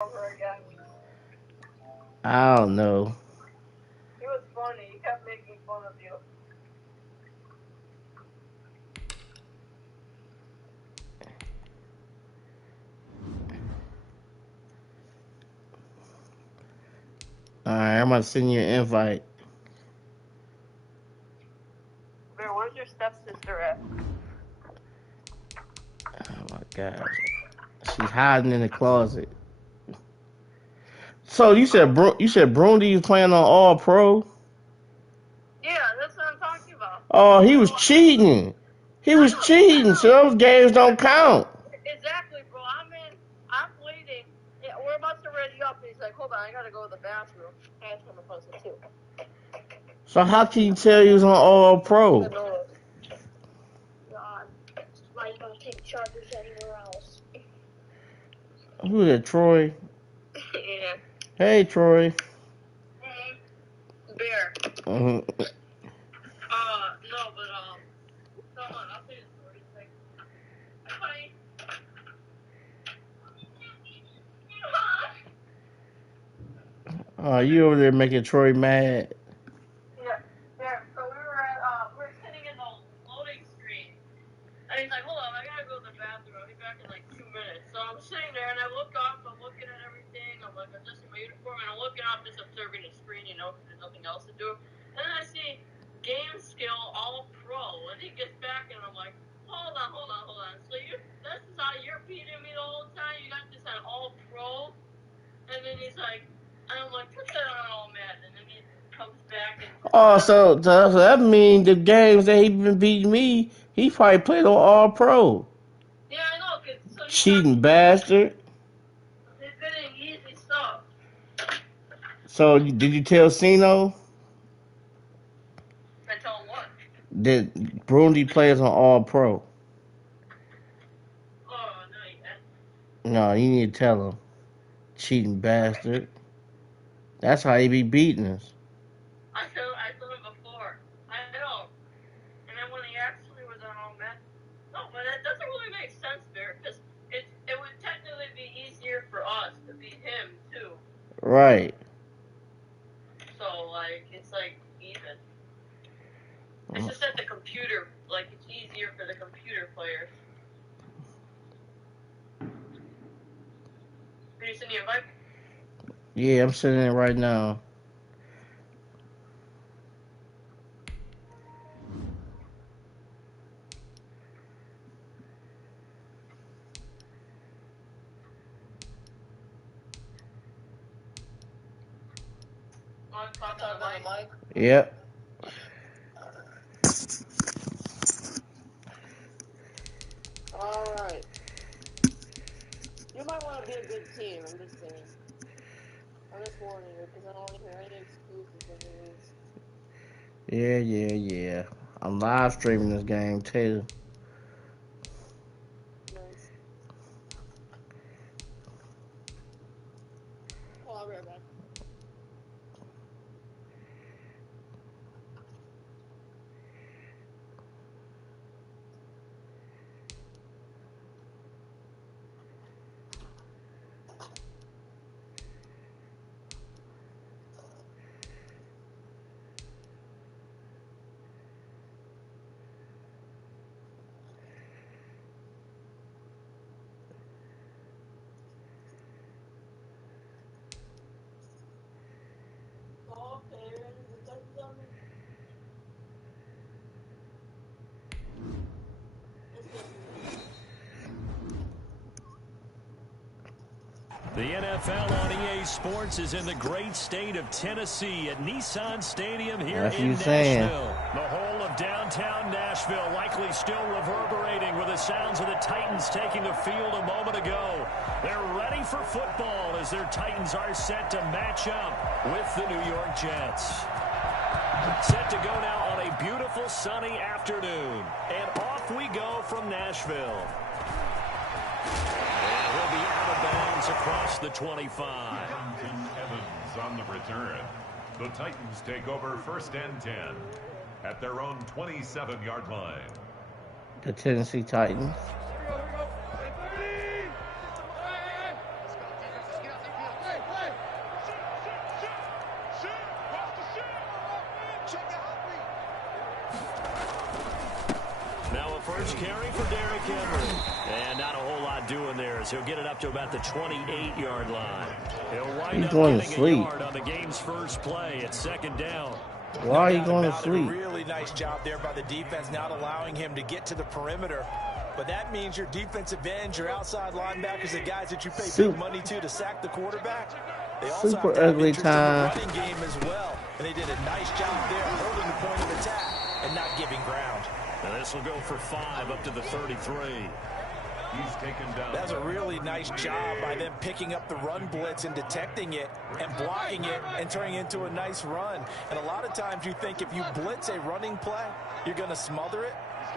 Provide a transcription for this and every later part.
over again. I don't know. He was funny. He kept making fun of you. Alright, I'm gonna send you an invite. Bear, where's your stepsister at? Oh my gosh. She's hiding in the closet. So you said Brundy was playing on All Pro? Yeah, that's what I'm talking about. Oh, he was cheating. He was cheating, so those games don't count. Exactly, bro. I'm waiting. Yeah, we're about to ready up. And he's like, hold on, I gotta go to the bathroom. That's from the person too. So how can you tell he was on All Pro? God. Why you gonna take charges anywhere else? Who is that, Troy? Yeah. Hey, Troy. Hey. Bear. Uh-huh. No, but hold on, I'll tell you the story. It's like, hi. Oh, you over there making Troy mad? Yeah. So we were sitting in the loading screen, and he's like, hold on, I gotta go to the bathroom. I'll be back in like 2 minutes. So I'm sitting there, and I look up, I'm looking at everything, I'm like adjusting my uniform, and I'm looking up, just observing the screen, because there's nothing else to do. And then I see game skill all pro, and he gets back, and I'm like, hold on. So this is how you're beating me the whole time? You got this at all pro? And then he's like, and I'm like, put that on all Madden. And then he comes back and. Oh, so that means the games that he been beating me, he probably played on All Pro. Yeah, I know. So Cheating bastard. He's getting easy stuff. So did you tell Sino I tell him what? that Brundy plays on All Pro? Oh, no, you can't. No, you need to tell him. Cheating bastard. That's how he be beating us. I told him before. I know. And then when he actually was on all Madden. No, but that doesn't really make sense there, because it would technically be easier for us to beat him, too. Right. So, it's even. It's just that the computer, it's easier for the computer players. Did you send the invite? Yeah, I'm sitting in right now. Talk on the mic. Yep. Alright. You might want to be a good team, I'm just saying. I'm just warning you, because I don't want to hear any excuses when you lose. Yeah. I'm live streaming this game too. Nice. Oh, I'll be right back. The NFL on EA Sports is in the great state of Tennessee at Nissan Stadium here in Nashville. The whole of downtown Nashville likely still reverberating with the sounds of the Titans taking the field a moment ago. They're ready for football as their Titans are set to match up with the New York Jets. Set to go now on a beautiful sunny afternoon. And off we go from Nashville. He'll be out of bounds across the 25. Evans on the return. The Titans take over 1st and 10 at their own 27-yard line. The Tennessee Titans. first carry for Derrick Henry. And not a whole lot doing there as he'll get it up to about the 28-yard line. He'll wind up getting a yard on the game's first play at second down. Why are you going to sleep? Really nice job there by the defense, not allowing him to get to the perimeter. But that means your defensive ends, your outside linebackers, the guys that you pay big money to sack the quarterback. They also Super have to have ugly interest in the time. running game as well. And they did a nice job there holding the point of attack and not giving ground. And this will go for 5 up to the 33. He's taken down. That's a really nice job by them picking up the run blitz and detecting it and blocking it and turning it into a nice run. And a lot of times you think if you blitz a running play, you're going to smother it.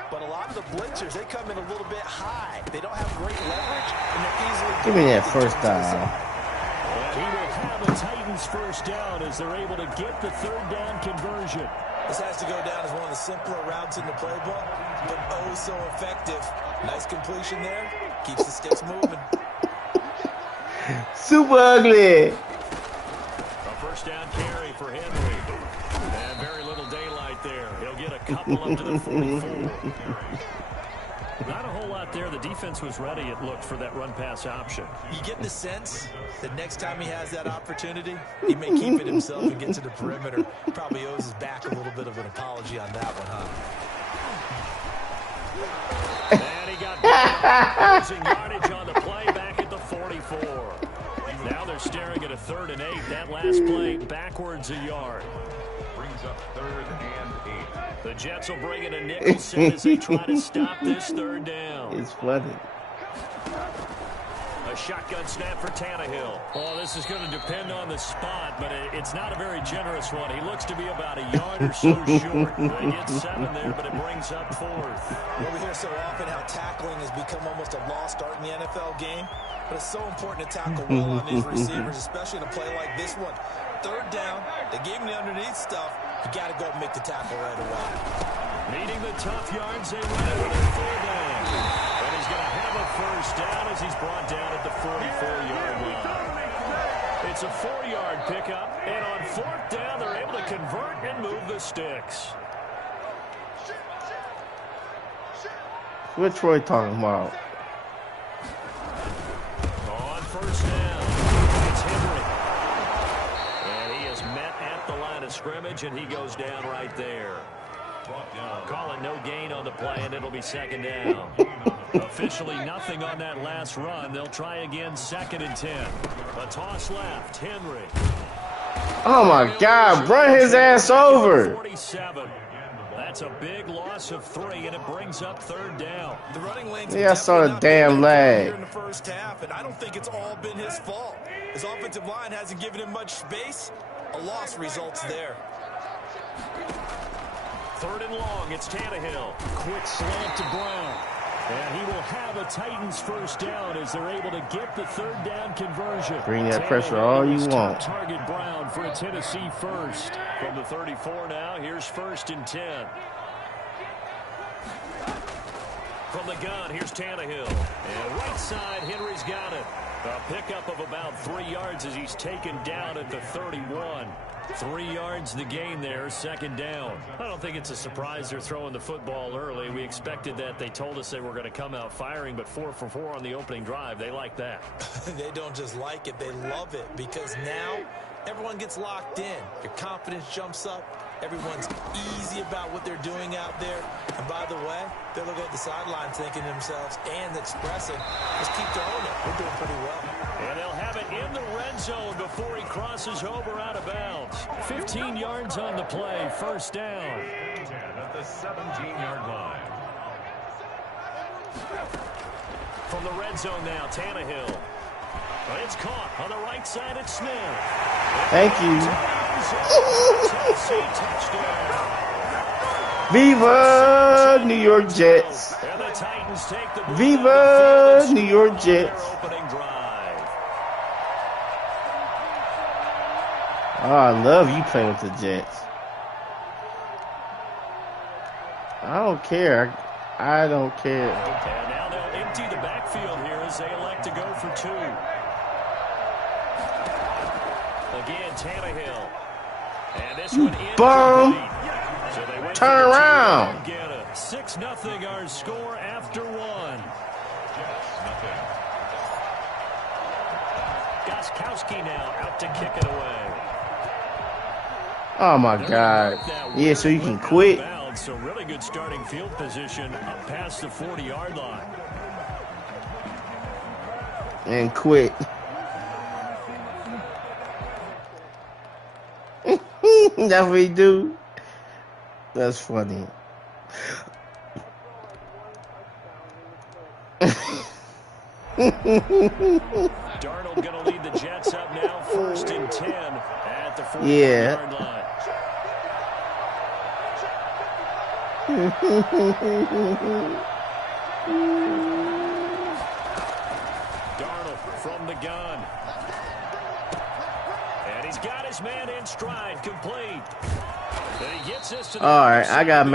But a lot of the blitzers, they come in a little bit high. They don't have great leverage, and they're easily... Give me that first down. And he will have the Titans first down as they're able to get the third down conversion. This has to go down as one of the simpler routes in the playbook, but oh so effective. Nice completion there. Keeps the sticks moving. Super ugly. A first down carry for Henry. And very little daylight there. He'll get a couple up to the 44. Not a whole lot there. The defense was ready, it looked, for that run-pass option. You get the sense that next time he has that opportunity, he may keep it himself and get to the perimeter. Probably owes his back a little bit of an apology on that one, huh? And he got losing yardage on the play back at the 44. Now they're staring at a 3rd and 8. That last play backwards a yard. Brings up 3rd and 8. The Jets will bring in a nickel set as they try to stop this 3rd down. It's flooded. A shotgun snap for Tannehill. Well, this is going to depend on the spot, but it's not a very generous one. He looks to be about a yard or so short. They get 7 there, but it brings up 4th. Well, we hear so often how tackling has become almost a lost art in the NFL game, but it's so important to tackle well on these receivers, especially in a play like this one. 3rd down, they gave him the underneath stuff. You got to go and make the tackle right away. Needing the tough yards, they run it with a 4 down. And he's going to have a first down as he's brought down at the 44-yard line. It's a 4-yard pickup, and on 4th down, they're able to convert and move the sticks. What Troy talking about? On first down, it's Henry. And he is met at the line of scrimmage, and he goes down right there. Calling no gain on the play, and it'll be 2nd down. Officially nothing on that last run. They'll try again, 2nd and 10. A toss left, Henry. Oh my God, run his ass over. 47. That's a big loss of 3, and it brings up 3rd down. The running lanes Yeah, I saw the damn lag. in the first half, and I don't think it's all been his fault. His offensive line hasn't given him much space. A loss results there. 3rd and long, it's Tannehill. Quick slant to Brown. And he will have a Titans first down as they're able to get the 3rd down conversion. Bring that pressure all you want. Target Brown for a Tennessee first. From the 34 now, here's 1st and 10. From the gun, here's Tannehill. And right side, Henry's got it. A pickup of about 3 yards as he's taken down at the 31. 3 yards the gain there, 2nd down. I don't think it's a surprise they're throwing the football early. We expected that. They told us they were going to come out firing, but 4 for 4 on the opening drive. They like that. They don't just like it, they love it, because now everyone gets locked in. Your confidence jumps up. Everyone's easy about what they're doing out there. And by the way, they look at the sideline thinking to themselves and expressing, let's keep throwing it. We're doing pretty well. And they'll have it in the red zone before he crosses over out of bounds. 15 yards on the play, 1st down. At the 17-yard line. From the red zone now, Tannehill. It's caught on the right side at Smith. Thank you. Tennessee touchdown. Viva New York Jets. And the Titans take the Viva New York Jets. opening drive. Oh, I love you playing with the Jets. I don't care. I don't care. And now they'll empty the backfield here as they elect to go for 2. Again, Tannehill. And this one in. Boom. So they went Turn around. Get it. 6-0 our score after one. Gostkowski now out to kick it away. Oh my God. Yeah, so you can quit. So really good starting field position up past the 40-yard line. And quit. That's what he do. That's funny. Darnold going to lead the Jets up now, 1st and 10 at the 40-yard line. Darnold from the gun. And he's got his man in stride, complete. And he gets this to the all right, I gotta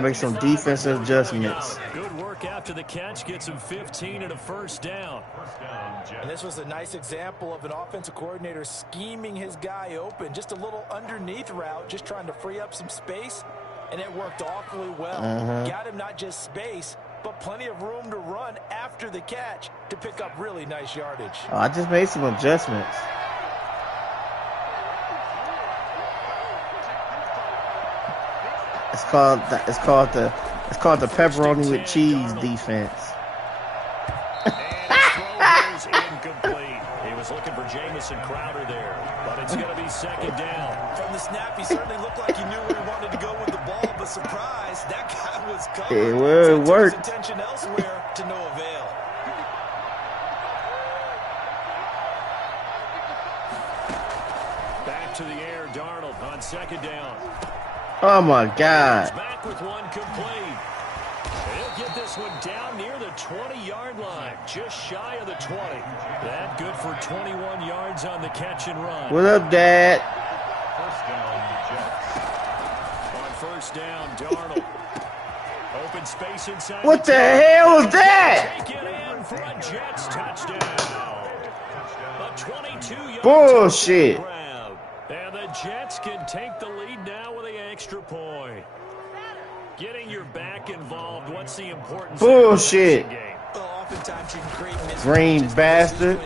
make some defensive adjustments. Good work after the catch, gets him 15 and a first down. And this was a nice example of an offensive coordinator scheming his guy open. Just a little underneath route, just trying to free up some space. And it worked awfully well. Got him not just space, but plenty of room to run after the catch to pick up really nice yardage. Oh, I just made some adjustments. It's called the pepperoni with cheese defense. Incomplete. He was looking for Jamison Crowder there, but it's going to be 2nd down. From the snap, he certainly looked like he knew where he wanted to go with the ball, but surprise, that guy was covered. It worked. His attention elsewhere to no avail. Back to the air, Darnold on 2nd down. Oh my God. Back with one complete. He'll get this one down near the 20-yard line, just shy of the 20. That good for 21 yards on the catch and run. What up, Dad? First down, Darnold. Open space inside. What the hell was that? Take it in for a Jets touchdown. A 22-yard bullshit. grab. And the Jets can take the lead now with an extra point. Getting your back involved, what's the importance bullshit. of the game? Well, oftentimes you can create green bastard.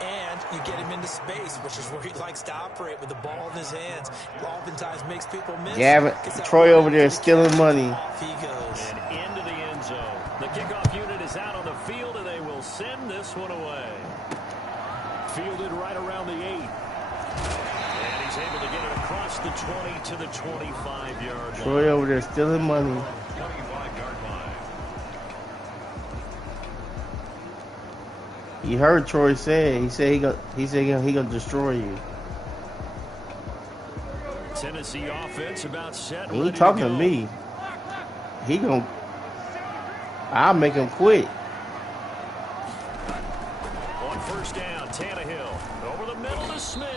And you get him into space, which is where he likes to operate with the ball in his hands. Oftentimes makes people miss. Gavin, Troy over there stealing money. Off he goes. And into the end zone. The kickoff unit is out on the field, and they will send this one away. Fielded right around the 8. And he's able to get it across the 20 to the 25-yard line. Troy over there stealing money. 25-yard line. You heard Troy say. He said he gonna destroy you. Tennessee offense about set. He ain't talking to me. I'll make him quit. On first down, Tannehill over the middle to Smith.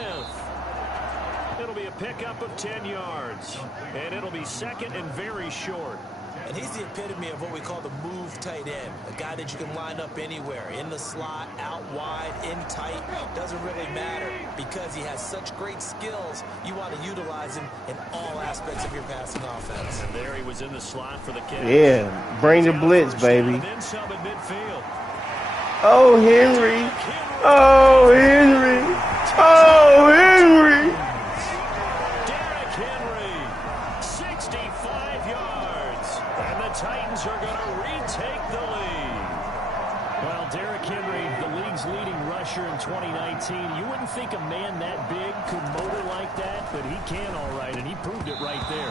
It'll be a pickup of 10 yards, and it'll be 2nd and very short. And he's the epitome of what we call the move tight end, a guy that you can line up anywhere, in the slot, out wide, in tight, doesn't really matter because he has such great skills. You want to utilize him in all aspects of your passing offense. And there he was in the slot for the catch. Yeah, bring the blitz, baby. Then some at midfield. Oh, Henry. Oh, Henry. Oh, Henry. Derrick Henry, 65 yards. And the Titans are going to retake the lead. Well, Derrick Henry, the league's leading rusher in 2019. You wouldn't think a man that big could motor like that, but he can all right, and he proved it right there.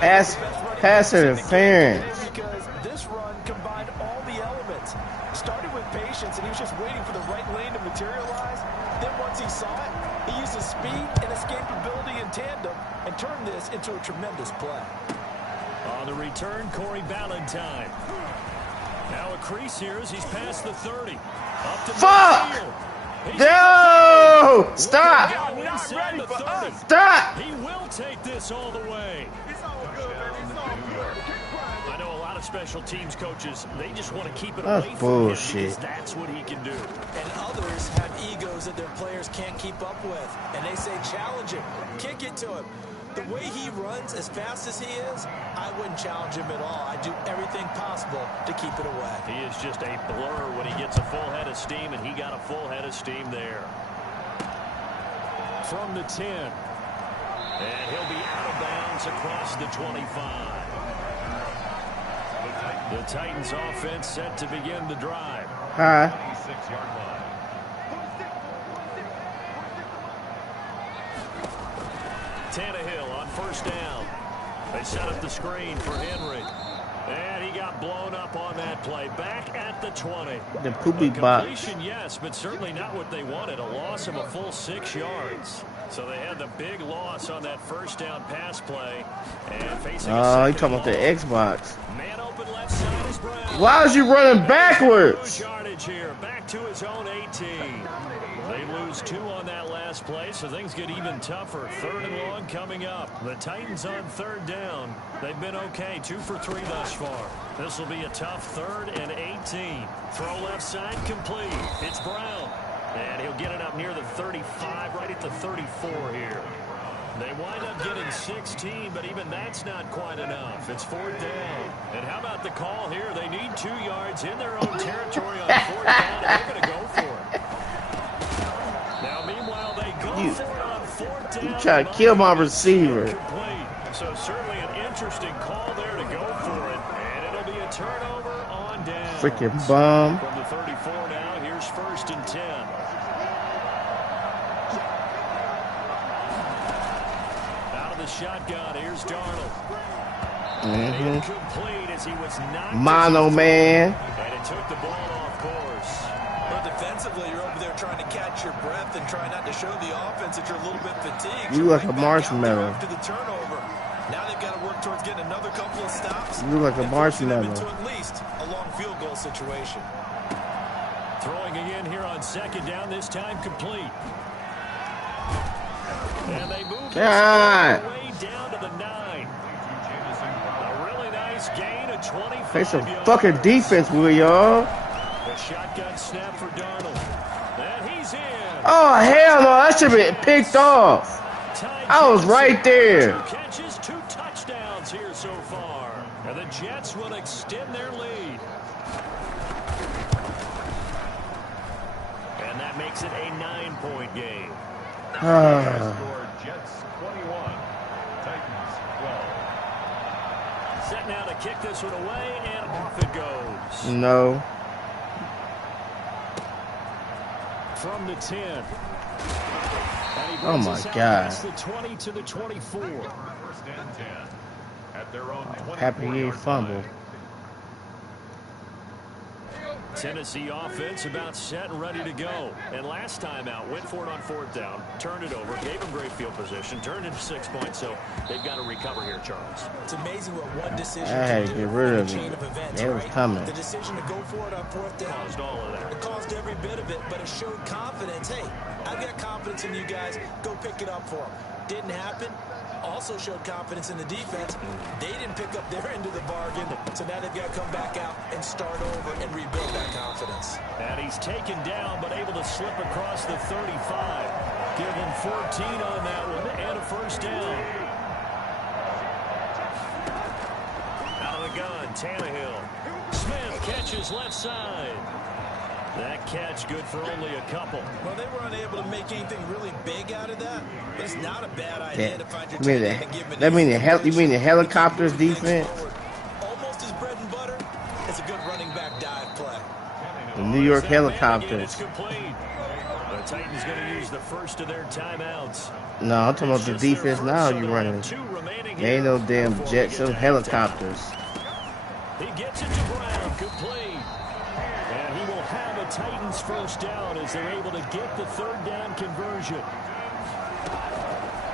Pass interference. Because this run combined all the elements. Started with patience, and he was just waiting for the right lane to materialize. Then once he saw it, he used his speed and escapability in tandem and turned this into a tremendous play. On the return, Corey Ballantyne. Now a crease here as he's past the 30. Up to fuck! No! Stop! Not ready for us. Stop! He will take this all the way. I know a lot of special teams coaches, they just want to keep it away from him because that's what he can do. And others have egos that their players can't keep up with. And they say challenge him, kick it to him. The way he runs, as fast as he is, I wouldn't challenge him at all. I'd do everything possible to keep it away. He is just a blur when he gets a full head of steam, and he got a full head of steam there. From the 10. And he'll be out of bounds across the 25. The Titans offense set to begin the drive. Hi. 26-yard line. Tannehill on first down. They set up the screen for Henry. And he got blown up on that play. Back at the 20. The poopy box. Completion, yes, but certainly not what they wanted. A loss of a full 6 yards. So they had the big loss on that first down pass play. And facing you talking about the Xbox. Man open left side is Brown. Why is you running backwards? Yardage here. Back to his own 18. They lose 2 on that last play, so things get even tougher. 3rd and long coming up. The Titans on 3rd down. They've been okay, 2 for 3 thus far. This will be a tough 3rd and 18. Throw left side complete. It's Brown. And he'll get it up near the 35, right at the 34 here. They wind up getting 16, but even that's not quite enough. It's 4th down. And how about the call here? They need 2 yards in their own territory on 4th down, and they're going to go for it. Now, meanwhile, they go for it on 4th down. You try to kill my receiver. So certainly an interesting call there to go for it. And it'll be a turnover on down. Freaking bum. From the 34 now, here's 1st and 10. Out of the shotgun, here's Darnold. Incomplete as he was knocked. Mono man. And it took the ball off course. Well, defensively, you're over there trying to catch your breath and try not to show the offense that you're a little bit fatigued. You look like a marshmallow. After the turnover. Now they've got to work towards getting another couple of stops. You look like a marshmallow. Into at least a long field goal situation. Throwing again here on 2nd down, this time complete. And they move way down to the 9. A really nice gain of 25. Play some fucking defense, will y'all? The shotgun snap for Darnold. And he's in. Oh, hell no. That should be picked off. I was right there. 2 catches, 2 touchdowns here so far. And the Jets will extend their lead. And that makes it a 9-point game. Score Jets 21, Titans 12. Set now to kick this one away, and off it goes. No. From the 10. Oh my God. The 20 to the 24. 1st and 10 at their own 24 Happy he fumble. Tennessee offense about set and ready to go. And last time out, went for it on 4th down, turned it over, gave them great field position, turned into 6 points, so they've got to recover here, Charles. It's amazing what one decision I had to get rid of chain it. of events, They was coming. The decision to go for it on 4th down Caused all of that. It caused every bit of it, but it showed confidence. Hey, I've got confidence in you guys. Go pick it up for them. Didn't happen. Also showed confidence in the defense. They didn't pick up their end of the bargain, so now they've got to come back out and start over and rebuild that confidence. And he's taken down, but able to slip across the 35. Give him 14 on that one, and a 1st down. Out of the gun, Tannehill. Smith catches left side. That catch good for only a couple. Well, they were unable to make anything really big out of that, but it's not a bad idea to find your You mean the helicopters defense? Almost his bread and butter. It's a good running back dive play. The New York helicopters. The Titans going to use the first of their timeouts. No, I'm talking about the defense now you running. There ain't no damn jets, some helicopters. He gets it to Brown, complete. And he will have a Titans 1st down as they're able to get the 3rd down conversion.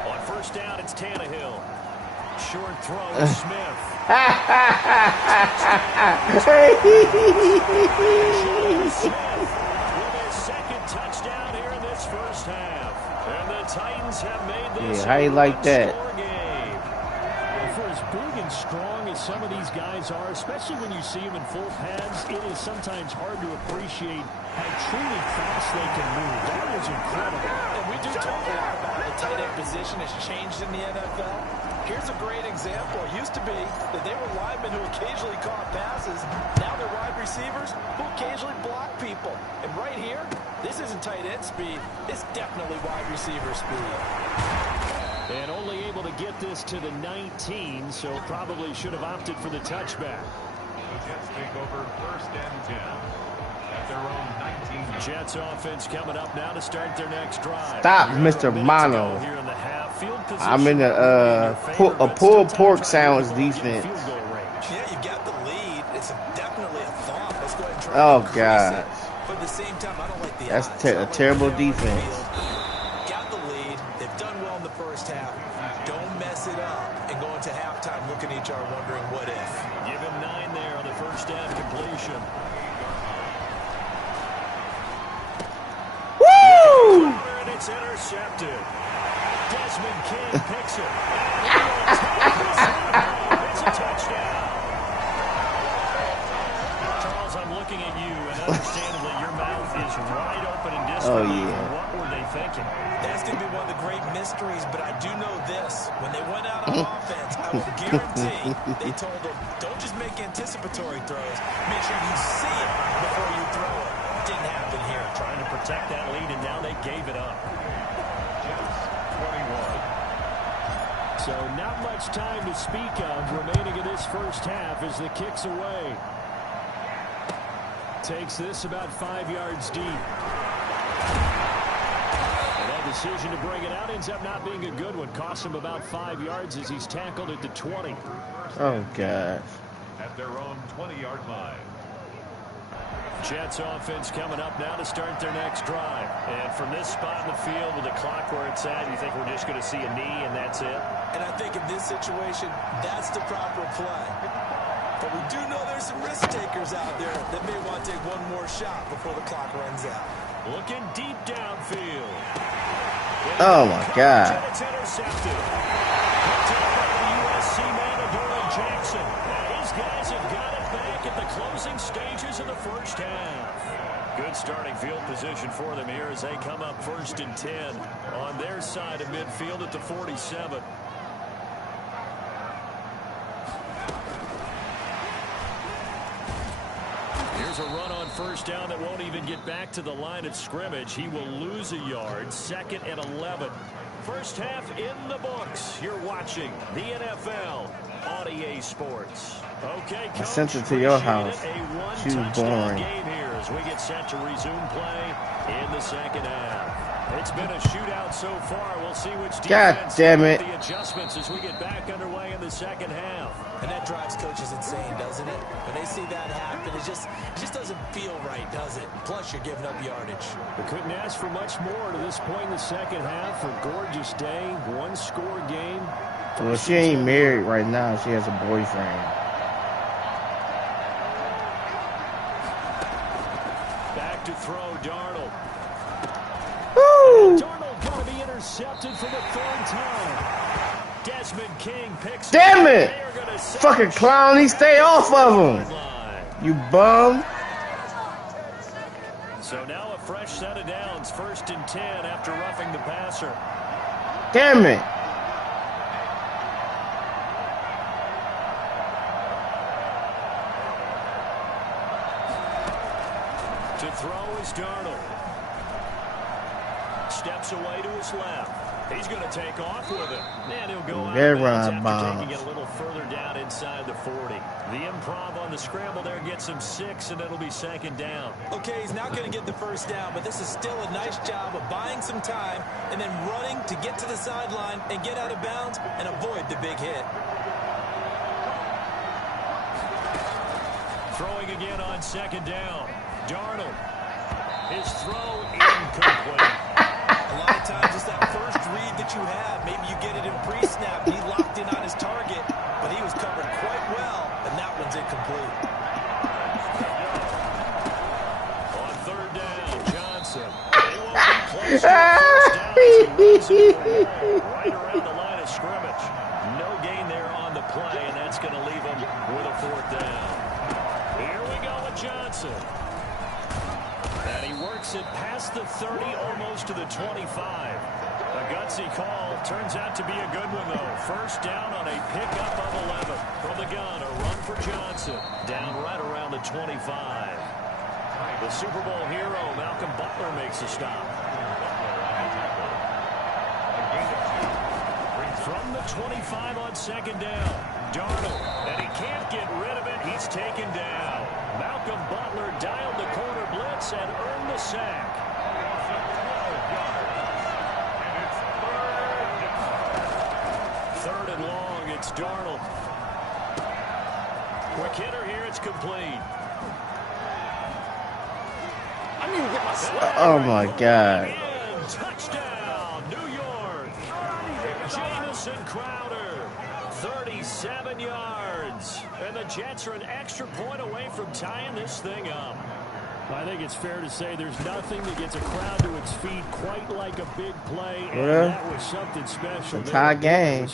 On 1st down, it's Tannehill. Short throw to Smith. With his 2nd touchdown here in this 1st half. And the Titans have made this how you like that? game. For as big and strong as some of these guys are, especially when you see them in full pads, it is sometimes hard to appreciate how truly fast they can move. That was incredible. And we do talk a lot about the tight end position. position has changed in the NFL? Here's a great example. It used to be that they were linemen who occasionally caught passes. Now they're wide receivers who occasionally block people. And right here, this isn't tight end speed. It's definitely wide receiver speed. And only able to get this to the 19, so probably should have opted for the touchback. The Jets take over 1st and 10 at their own 19. Jets offense coming up now to start their next drive. Stop, Mr. Mono. I'm in a pulled pork sandwich defense. Yeah, you got the lead. It's definitely a thought. Let's go ahead and try. Oh, God. But at the same time, I don't like the That's odds. a terrible defense. Got the lead. They've done well in the first half. Don't mess it up and go into halftime looking at each other wondering what if. Give him 9 there on the first half completion. Woo! And it's intercepted. Desmond King picks it. It's a touchdown. Charles, I'm looking at you, and understandably, your mouth is wide open in disbelief. Oh, yeah. What were they thinking? That's going to be one of the great mysteries, but I do know this. When they went out on offense, I will guarantee they told them, don't just make anticipatory throws. Make sure you see it before you throw it. Didn't happen here. Trying to protect that lead, and now they gave it up. Jets 21. So not much time to speak of remaining in this first half as the kick's away. Takes this about 5 yards deep. And that decision to bring it out ends up not being a good one. Costs him about 5 yards as he's tackled at the 20. Oh, gosh. At their own 20-yard line. Jets offense coming up now to start their next drive. And from this spot in the field with the clock where it's at, you think we're just going to see a knee and that's it? And I think in this situation, that's the proper play. But we do know there's some risk takers out there that may want to take one more shot before the clock runs out. Looking deep downfield. Oh, my God. It's intercepted. Picked up by the USC man, Adoree Jackson. These guys have got it back at the closing stages of the first half. Good starting field position for them here as they come up 1st and 10 on their side of midfield at the 47. Here's a run on 1st down that won't even get back to the line of scrimmage. He will lose a yard. 2nd and 11. First half in the books. You're watching the NFL on EA Sports. Okay, Coach, I sent it to your house. She was boring. Game here as we get set to resume play in the second half. It's been a shootout so far. We'll see which defense the adjustments as we get back underway in the second half. And that drives coaches insane, doesn't it? When they see that happen, it just doesn't feel right, does it? Plus, you're giving up yardage. We couldn't ask for much more to this point in the second half. A gorgeous day, one-score game. Well, she ain't married right now. She has a boyfriend. Back to throw, Darnold. Woo! Darnold going to be intercepted for the 3rd time. Desmond King picks Damn it! Fucking clown, he stay off of him. You bum. So now a fresh set of downs. 1st and 10 after roughing the passer. Damn it. To throw is Darnold. Steps away to his left. He's going to take off with it. And he'll go out of bounds after taking it a little further down inside the 40. The improv on the scramble there gets him 6, and it'll be 2nd down. Okay, he's not going to get the 1st down, but this is still a nice job of buying some time and then running to get to the sideline and get out of bounds and avoid the big hit. Throwing again on 2nd down. Darnold. His throw incomplete. A lot of times it's that first read that you have. Maybe you get it in pre-snap. He locked in on his target, but he was covered quite well, and that one's incomplete. On 3rd down, Johnson. They won't be close to the 1st down. Right around the line of scrimmage. No gain there on the play, and that's going to leave him with a 4th down. Here we go with Johnson. And he works it past the 30, almost to the 25. A gutsy call. Turns out to be a good one, though. First down on a pickup of 11. From the gun, a run for Johnson. Down right around the 25. The Super Bowl hero, Malcolm Butler, makes a stop. From the 25 on second down. Darnold, and he can't get rid of it. He's taken down. Malcolm Butler dialed the corner blitz and earned the sack. Third and long, it's Darnold. Quick hitter here, it's complete. I need to get my slap. Oh my God. And touchdown, New York. Jamison Crowder, 37 yards. And the Jets are an extra point away from tying this thing up. I think it's fair to say there's nothing that gets a crowd to its feet quite like a big play, and that was something special. It's a tie game.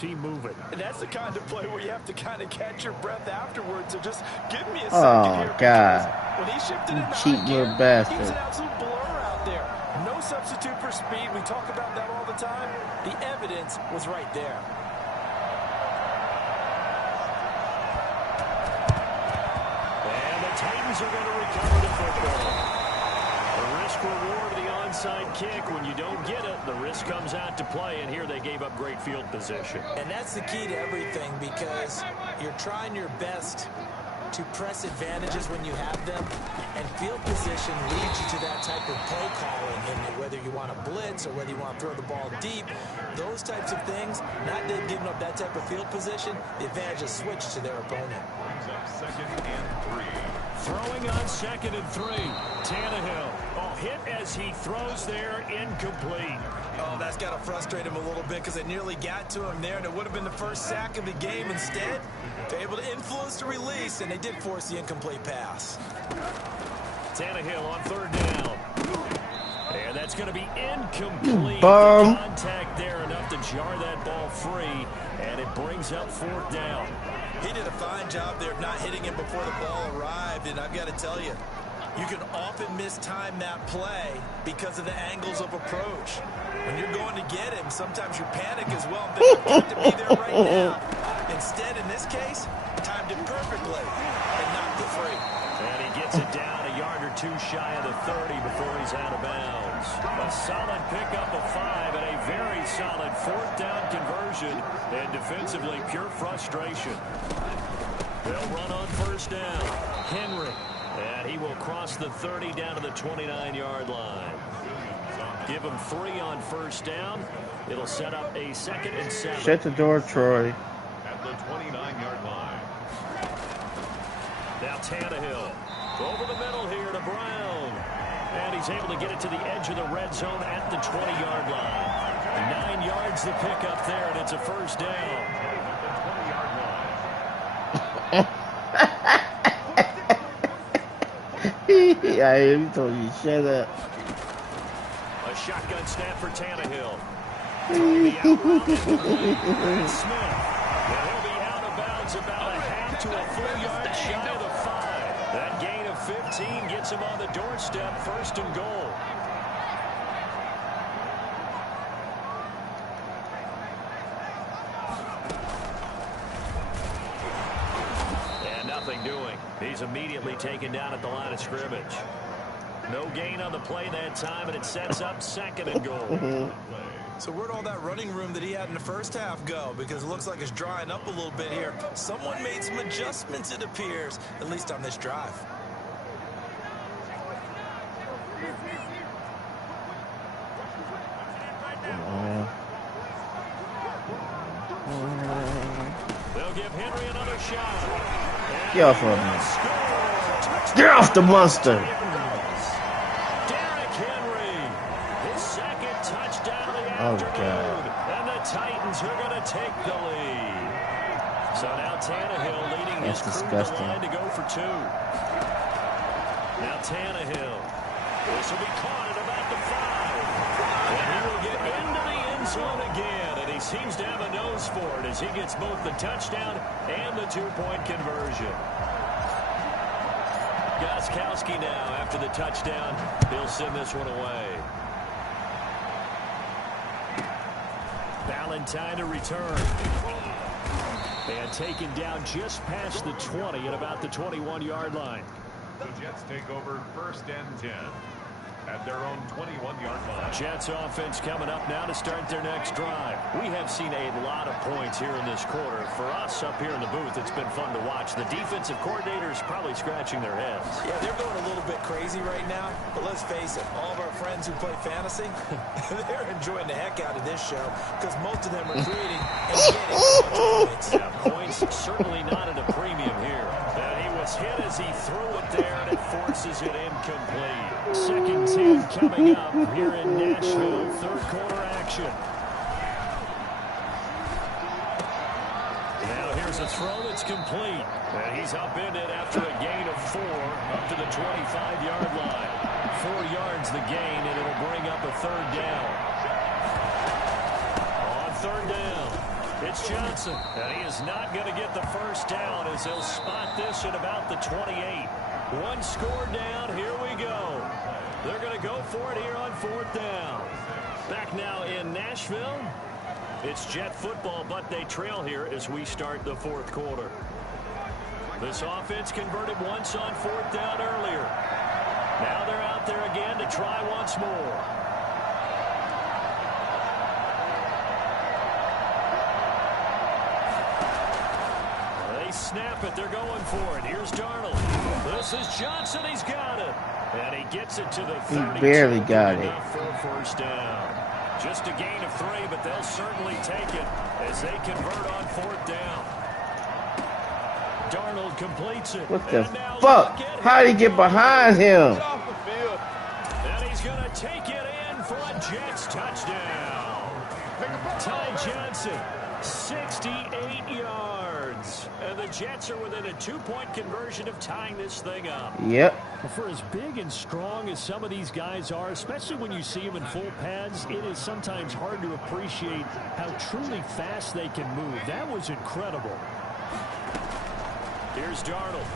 And that's the kind of play where you have to kind of catch your breath afterwards. So just give me a second Oh here. God. When he shifted into Cheap high little gear, bastard. he was an absolute blur out there. No substitute for speed. We talk about that all the time. The evidence was right there. Titans are going to recover the football. The risk-reward of the onside kick. When you don't get it, the risk comes out to play, and here they gave up great field position. And that's the key to everything, because you're trying your best to press advantages when you have them, and field position leads you to that type of play calling, and whether you want to blitz or whether you want to throw the ball deep, those types of things, not that giving up that type of field position, the advantage is switched to their opponent. Second and 3. Throwing on second and 3. Tannehill. Oh, hit as he throws there, incomplete. Oh, that's got to frustrate him a little bit because it nearly got to him there, and it would have been the first sack of the game. Instead, they're able to influence the release, and they did force the incomplete pass. Tannehill on third down. And that's going to be incomplete. Contact there enough to jar that ball free, and it brings up fourth down. He did a fine job there of not hitting him before the ball arrived, and I've got to tell you, you can often mistime that play because of the angles of approach. When you're going to get him, sometimes you panic as well. I've got to be there right now. Instead, in this case, timed it perfectly and knocked it free. And he gets it down a yard or two shy of the 30 before he's out of bounds. A solid pickup of 5 and a very solid fourth down conversion. And defensively, pure frustration. They'll run on first down. Henry. And he will cross the 30 down to the 29-yard line. Give him 3 on first down. It'll set up a 2nd and 7. Shut the door, Troy. At the 29-yard line. Now Tannehill. Over the middle here to Brown. And he's able to get it to the edge of the red zone at the 20-yard line. 9 yards to pick up there, and it's a first down. I told you, shut up. A shotgun snap for Tannehill. The out route is Smith. And he'll be out of bounds about a half to a full yard shy of the 5. That gain of 15 gets him on the doorstep, first and goal. And nothing doing. He's immediately taken down at the line of scrimmage. No gain on the play that time, and it sets up 2nd and goal. So where'd all that running room that he had in the first half go? Because it looks like it's drying up a little bit here. Someone made some adjustments, it appears, at least on this drive. They'll give Henry another shot. Get off of him. Get off the monster. Derrick Henry, his 2nd touchdown of the afternoon. God. And the Titans are going to take the lead. So now Tannehill leading his crew to the line to go for 2. Now Tannehill. This will be caught at about the 5. And he will get into the end zone again. And he seems to have a nose for it as he gets both the touchdown and the 2-point conversion. Gostkowski now, after the touchdown, he'll send this one away. Valentine to return. And taken down just past the 20 at about the 21-yard line. The Jets take over 1st and 10 at their own 21-yard line. Jets offense coming up now to start their next drive. We have seen a lot of points here in this quarter. For us up here in the booth, it's been fun to watch. The defensive coordinators probably scratching their heads. Yeah, they're going a little bit crazy right now. But let's face it, all of our friends who play fantasy, they're enjoying the heck out of this show because most of them are creating and getting points. Yeah, points certainly not at a premium here. And he was hit as he threw it there, and it forces it incomplete. 2nd and 10 coming up here in Nashville. 3rd quarter action. Now here's a throw that's complete. And he's upended after a gain of 4 up to the 25-yard line. 4 yards the gain, and it'll bring up a 3rd down. On 3rd down, it's Johnson. And he is not going to get the 1st down as he'll spot this at about the 28. 1 score down. Here we go. They're going to go for it here on 4th down. Back now in Nashville. It's Jet football, but they trail here as we start the 4th quarter. This offense converted once on 4th down earlier. Now they're out there again to try once more. They snap it. They're going for it. Here's Darnold. This is Johnson. He's got it. And he gets it to the 30. He barely got it. For a 1st down. Just a gain of 3, but they'll certainly take it as they convert on 4th down. Darnold completes it. What the fuck? How did he get behind him? And he's going to take it in for a Jets touchdown. Ty Johnson, 68 yards. And the Jets are within a 2-point conversion of tying this thing up. Yep. For as big and strong as some of these guys are, especially when you see them in full pads, it is sometimes hard to appreciate how truly fast they can move. That was incredible. Here's Darnold.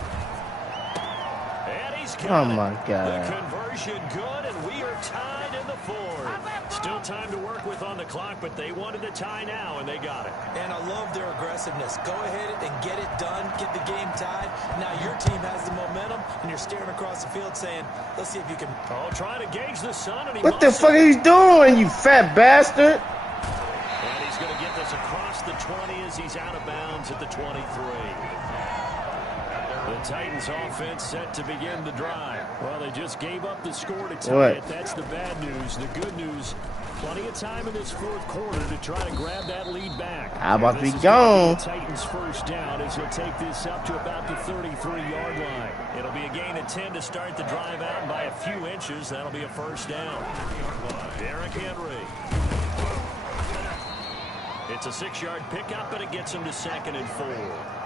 And he's got Oh, my God. The conversion good, and we are tied in the 4th. Still time to work with on the clock, but they wanted the tie now, and they got it. And I love their aggressiveness. Go ahead and get it done, get the game tied. Now your team has the momentum, and you're staring across the field saying, let's see if you can... Oh, trying to gauge the sun, and he What the fuck are you doing, you fat bastard? And he's going to get this across the 20 as he's out of bounds at the 23. The Titans offense set to begin the drive. Well, they just gave up the score to tie it. That's the bad news. The good news, plenty of time in this 4th quarter to try to grab that lead back. How about we go? Titans 1st down as he'll take this up to about the 33-yard line. It'll be a gain of 10 to start the drive out, and by a few inches, that'll be a 1st down. Derrick Henry. It's a 6-yard pickup, and it gets him to 2nd and 4.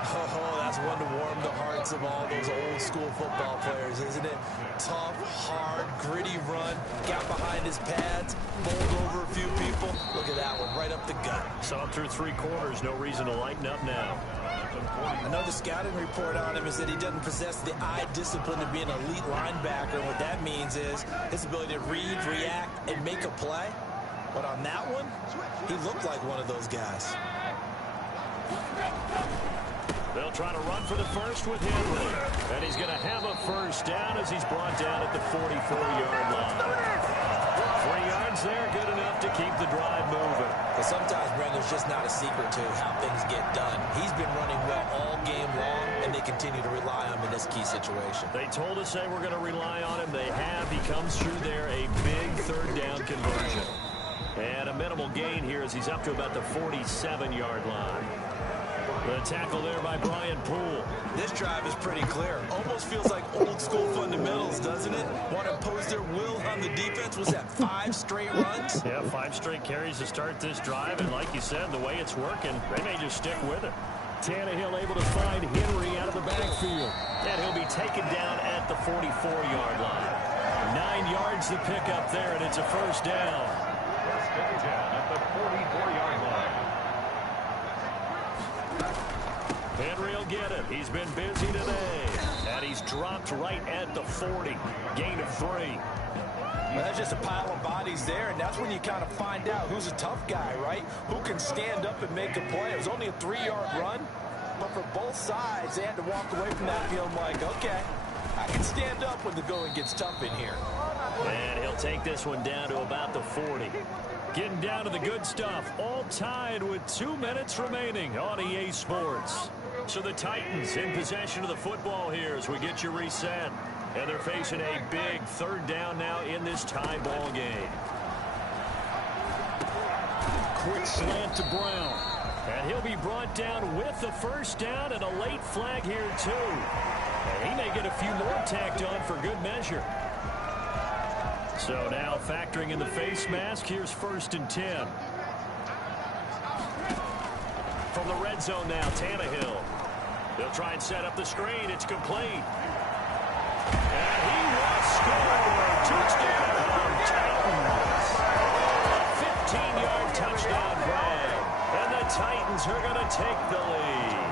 Oh, that's one to warm the hearts of all those old-school football players, isn't it? Tough, hard, gritty run, got behind his pads, bowled over a few people. Look at that one, right up the gut. Saw him through 3 quarters, no reason to lighten up now. Another scouting report on him is that he doesn't possess the eye discipline to be an elite linebacker. And what that means is his ability to read, react, and make a play. But on that one, he looked like one of those guys. They'll try to run for the 1st with Henry. And he's going to have a 1st down as he's brought down at the 44-yard line. 3 yards there, good enough to keep the drive moving. But sometimes, Brent, there's just not a secret to how things get done. He's been running well all game long, and they continue to rely on him in this key situation. They told us they were going to rely on him. They have. He comes through there, a big 3rd down conversion. And a minimal gain here as he's up to about the 47-yard line. The tackle there by Brian Poole. This drive is pretty clear. Almost feels like old-school fundamentals, doesn't it? Want to impose their will on the defense? Was that 5 straight runs? Yeah, 5 straight carries to start this drive. And like you said, the way it's working, they may just stick with it. Tannehill able to find Henry out of the backfield. And he'll be taken down at the 44-yard line. 9 yards to pick up there, and it's a 1st down. At the 44-yard line. Henry will get it. He's been busy today. And he's dropped right at the 40. Gain of 3. Well, that's just a pile of bodies there, and that's when you kind of find out who's a tough guy, right? Who can stand up and make a play. It was only a 3-yard run, but for both sides, they had to walk away from that feeling like, okay, I can stand up when the going gets tough in here. And he'll take this one down to about the 40. Getting down to the good stuff, all tied with 2 minutes remaining on EA Sports. So the Titans in possession of the football here as we get you reset. And they're facing a big 3rd down now in this tie ball game. Quick slant to Brown. And he'll be brought down with the 1st down and a late flag here too. And he may get a few more tacked on for good measure. So now factoring in the face mask, here's 1st and 10. From the red zone now, Tannehill. They'll try and set up the screen. It's complete. And he will score. Touchdown, Titans. 15-yard touchdown grab. And the Titans are going to take the lead.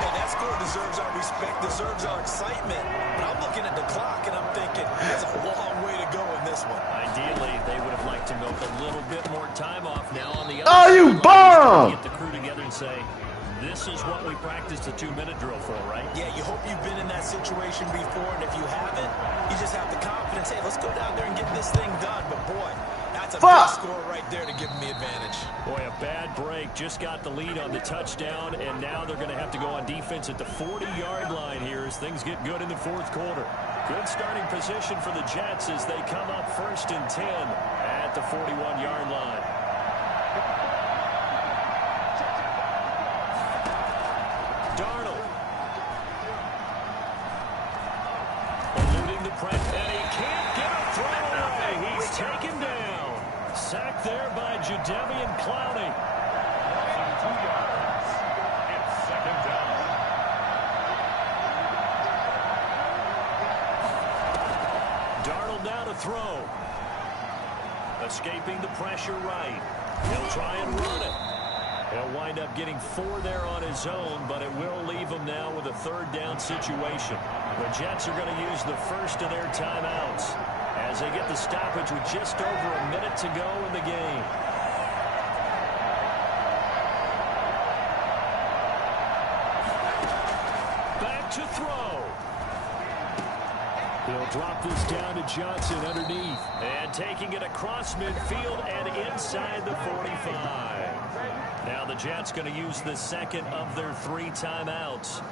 And that score deserves our respect, deserves our excitement. But I'm looking at the clock, and I'm thinking, there's a long way to go in this one. Ideally, they would have liked to milk a little bit more time off now on the other Oh, you bum! Get the crew together and say, this is what we practiced a 2-minute drill for, right? Yeah, you hope you've been in that situation before, and if you haven't, you just have the confidence, hey, let's go down there and get this thing done. But, boy, that's a big score right there to give them the advantage. Boy, a bad break. Just got the lead on the touchdown, and now they're going to have to go on defense at the 40-yard line here as things get good in the 4th quarter. Good starting position for the Jets as they come up 1st and 10 at the 41-yard line. Darnold. Eluding the press, and he can't get a throw away. He's taken down. Sacked there by Jadeveon Clowney. 2 yards. It's 2nd down. Darnold now to throw. Escaping the pressure right. He'll try and run it. He'll wind up getting 4 there on his own, but it will leave him now with a 3rd down situation. The Jets are going to use the first of their timeouts as they get the stoppage with just over a minute to go in the game. Back to throw. He'll drop this down to Johnson underneath. And taking it across midfield and inside the 45. Now the Jets going to use the 2nd of their 3 timeouts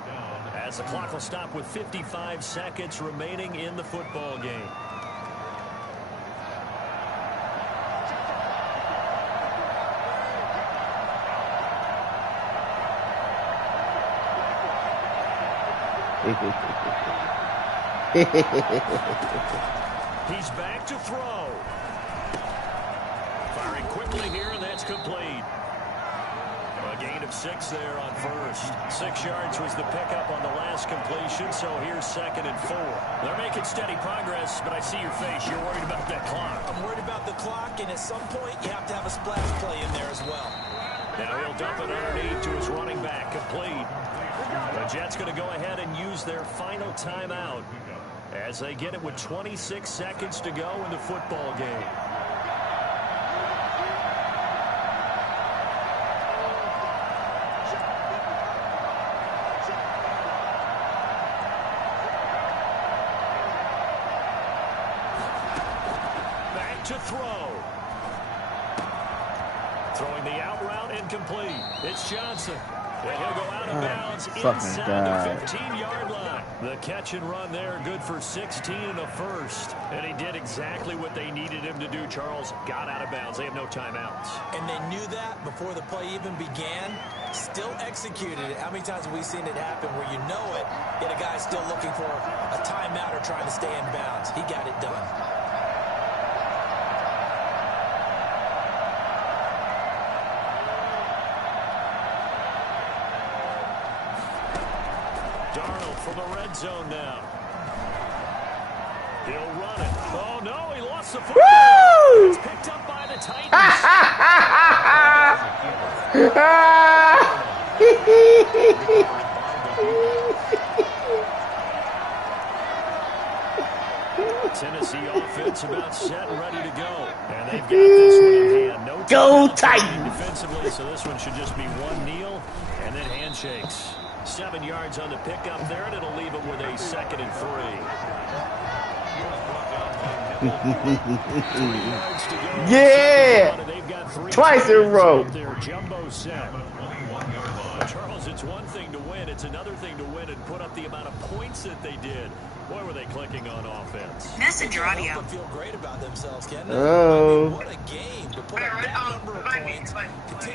as the clock will stop with 55 seconds remaining in the football game. He's back to throw. Firing quickly here, and that's complete. A gain of 6 there on 1st. 6 yards was the pickup on the last completion, so here's 2nd and 4. They're making steady progress, but I see your face. You're worried about that clock. I'm worried about the clock, and at some point, you have to have a splash play in there as well. Now he'll dump it underneath to his running back, complete. The Jets going to go ahead and use their final timeout as they get it with 26 seconds to go in the football game. Back to throw. Throwing the out route incomplete. It's Johnson. And he'll go out of bounds inside the 15-yard line. The catch and run there, good for 16 and a first. And he did exactly what they needed him to do, Charles. Got out of bounds. They have no timeouts. And they knew that before the play even began. Still executed it. How many times have we seen it happen where you know it, yet a guy's still looking for a timeout or trying to stay in bounds? He got it done. Darnold from the red zone now. He'll run it. Oh, no, he lost the football. Woo! It's picked up by the Titans. See offense about set and ready to go. And they've got this one in hand. No Go Titans! Defensively, so this one should just be one kneel and then handshakes. 7 yards on the pickup there, and it'll leave it with a 2nd and 3. 3 yards to go. Yeah! They've got 3 Twice in a row. Their jumbo set. Charles, it's one thing to win. It's another thing to win and put up the amount of points that they did. Boy, were they clicking on offense. Messenger audio. They feel great about themselves, Ken. Oh. I mean, what a game to put up that number of points. All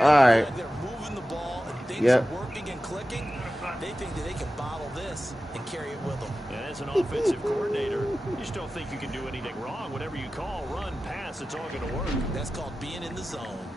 right. They're moving the ball and things Yep. are working and clicking. They think that they can bottle this and carry it with them. And as an offensive coordinator, you just don't think you can do anything wrong. Whatever you call, run, pass, it's all going to work. That's called being in the zone.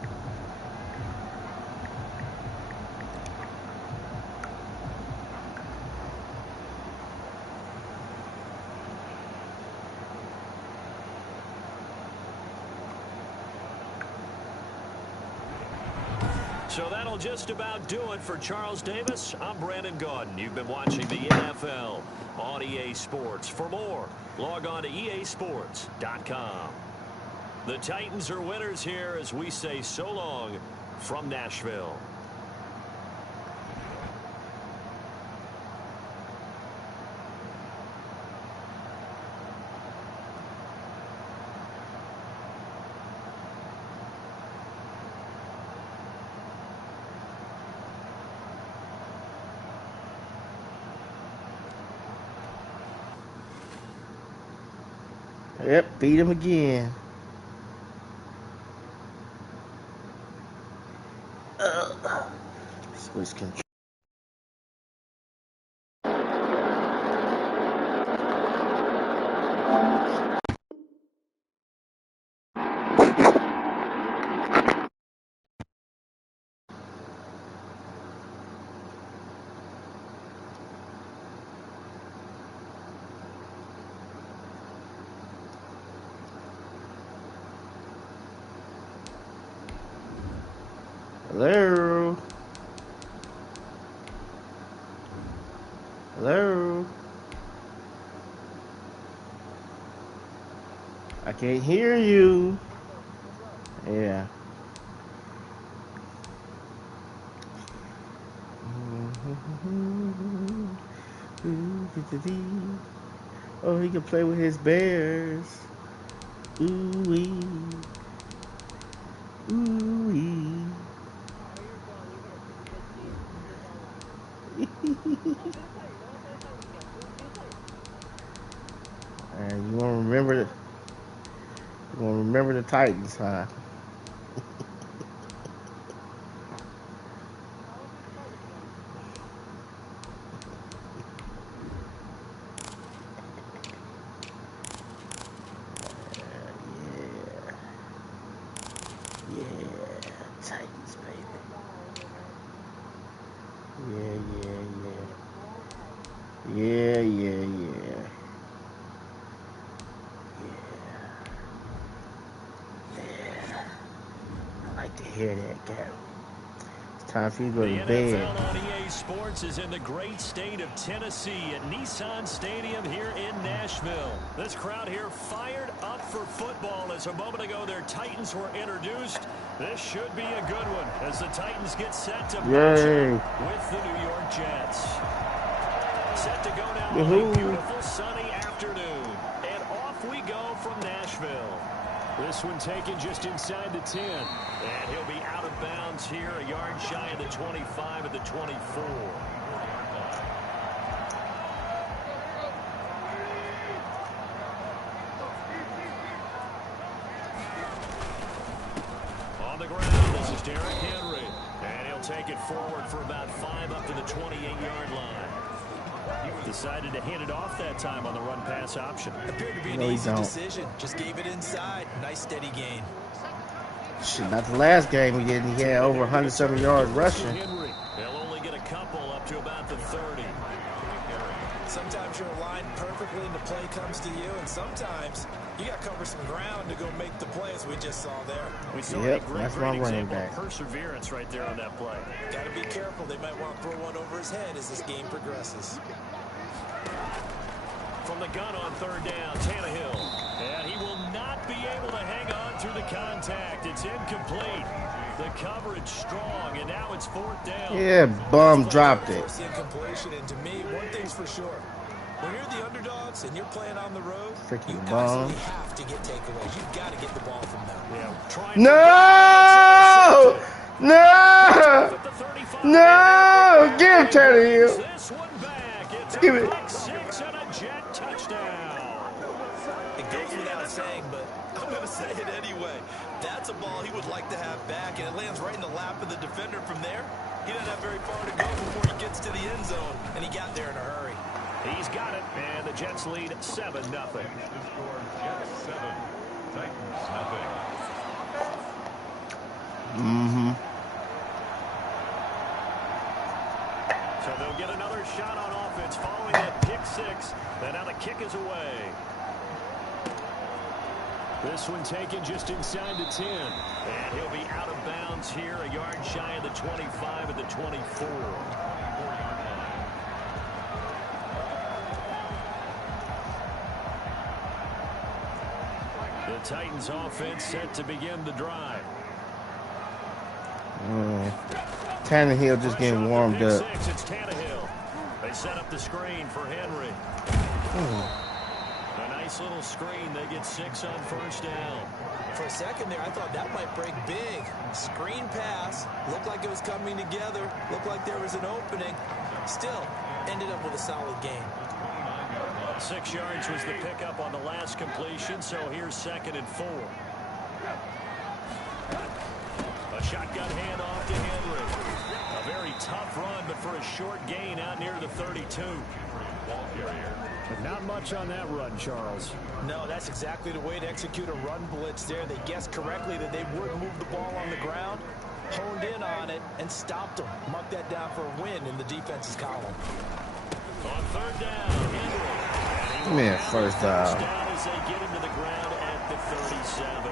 So that'll just about do it for Charles Davis. I'm Brandon Gaudin. You've been watching the NFL on EA Sports. For more, log on to easports.com. The Titans are winners here as we say so long from Nashville. Yep, beat him again. Switch control. Hello? Hello? I can't hear you. Yeah. Oh, he can play with his bears. Ooh-wee. Ooh-wee. And you want to remember the Titans, huh? Yeah, Titans, baby. Yeah. I like to hear that, Gavin. It's time for you to go to bed. The NFL on EA Sports is in the great state of Tennessee at Nissan Stadium here in Nashville. This crowd here fired up for football as a moment ago their Titans were introduced. This should be a good one as the Titans get set to match with the New York Jets. Set to go now on a beautiful sunny afternoon. And off we go from Nashville. This one taken just inside the 10. And he'll be out of bounds here, a yard shy of the 25 at the 24. On the ground, this is Derrick Henry. And he'll take it forward for about 5 up to the 28-yard line. Decided to hand it off that time on the run-pass option. Appeared to be an easy decision. Just gave it inside. Nice steady gain. Shit, not the last game he did. He had over 107 yards rushing. They'll only get a couple up to about the 30. Sometimes you're aligned perfectly and the play comes to you, and sometimes you got to cover some ground to go make the play, as we just saw there. We saw that's my running back. Perseverance right there on that play. Got to be careful. They might want to throw one over his head as this game progresses. From From the gun on third down, Tannehill. And he will not be able to hang on through the contact. It's incomplete. The coverage strong, and now it's fourth down. Yeah, bum dropped it. Incompletion, and to me, one thing's for sure. When you're the underdogs and you're playing on the road, freaking you bum. absolutely have to get takeaways. You've got to get the ball from them. No! No! No! Give him Tannehill. Give it. It goes without saying, but I'm going to say it anyway. That's a ball he would like to have back, and it lands right in the lap of the defender from there. He doesn't have very far to go before he gets to the end zone, and he got there in a hurry. He's got it, and the Jets lead 7-0. Jets 7, Titans nothing. So they'll get another shot on offense following that pick six. And now the kick is away. This one taken just inside the 10. And he'll be out of bounds here, a yard shy of the 25 at the 24. The Titans offense set to begin the drive. Tannehill just getting warmed up. It's Tannehill. They set up the screen for Henry. A nice little screen. They get 6 on first down. For a second there, I thought that might break big. Screen pass. Looked like it was coming together. Looked like there was an opening. Still, ended up with a solid game. 6 yards was the pickup on the last completion, so here's 2nd and 4. A shotgun handoff to Henry. A very tough run, but for a short gain out near the 32. But not much on that run, Charles. No, that's exactly the way to execute a run blitz there. They guessed correctly that they would move the ball on the ground, honed in on it, and stopped them. Mark that down for a win in the defense's column. On third down, Henry. Man, first down. As they get him to the ground at the 37.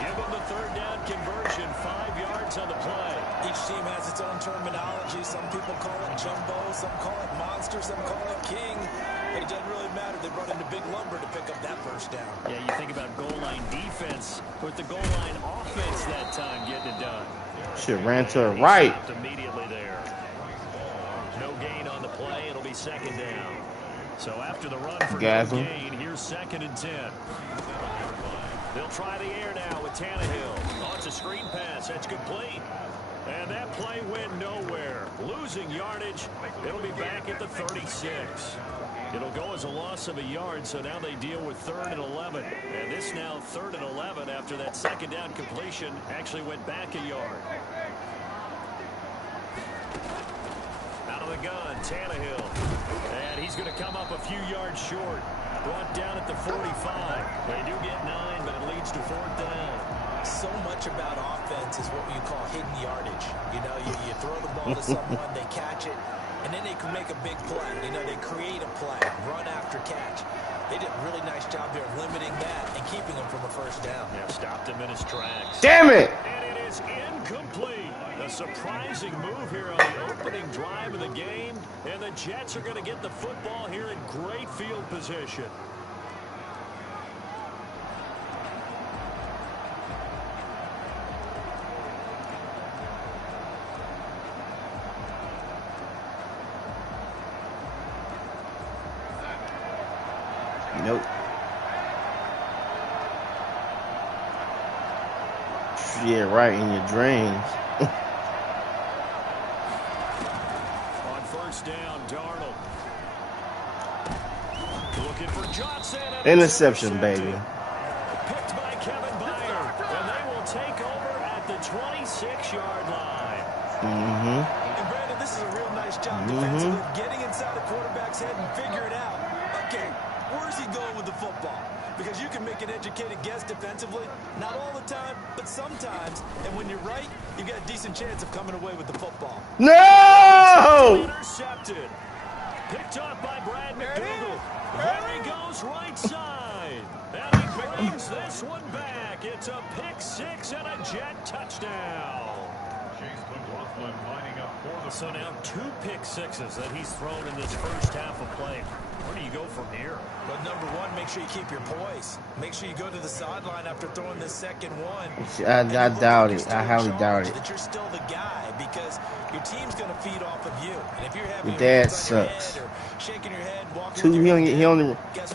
Give him the third down conversion, 5 yards on the play. Each team has its own terminology. Some people call it jumbo, some call it monster, some call it king. It doesn't really matter. They brought in the big lumber to pick up that first down. Yeah, you think about goal line defense with the goal line offense that time getting it done. Shit ran to the right. Immediately there. No gain on the play. It'll be 2nd down. So after the run for Gavin. no gain, here's 2nd and 10. They'll try the air now with Tannehill. Oh, it's a screen pass. That's complete. And that play went nowhere. Losing yardage. It'll be back at the 36. It'll go as a loss of a yard, so now they deal with 3rd and 11. And this now 3rd and 11 after that 2nd down completion actually went back a yard. Out of the gun, Tannehill. And he's going to come up a few yards short. Brought down at the 45. They do get 9, but it leads to 4th down. So much about offense is what you call hidden yardage. You know, you throw the ball to someone, they catch it, and then they can make a big play. You know, they create a play, run after catch. They did a really nice job there limiting that and keeping him from a first down. Yeah, stopped him in his tracks. Damn it! And it is incomplete. A surprising move here on the opening drive of the game. And the Jets are going to get the football here in great field position. Nope. Yeah, right, in your dreams. On first down, Darnold. Looking for Johnson. Interception, baby. Picked by Kevin Byard. And they will take over at the 26-yard line. Mm-hmm. And Brandon, this is a real nice job defensively, getting inside the quarterback's head and figuring out, okay, where's he going with the football? Because you can make an educated guess defensively, not all the time, but sometimes. And when you're right, you've got a decent chance of coming away with the football. No! Intercepted. Picked up by Brad McDougal. There he goes right side. And he brings this one back. It's a pick 6 and a Jet touchdown. Chase McLaughlin So now 2 pick sixes that he's thrown in this first half of play. Where do you go from here? But number one, make sure you keep your poise. Make sure you go to the sideline after throwing this second one. I doubt it. I highly doubt it. That you're still the guy because your team's going to feed off of you. And if you're having your dad sucks. Shaking your head,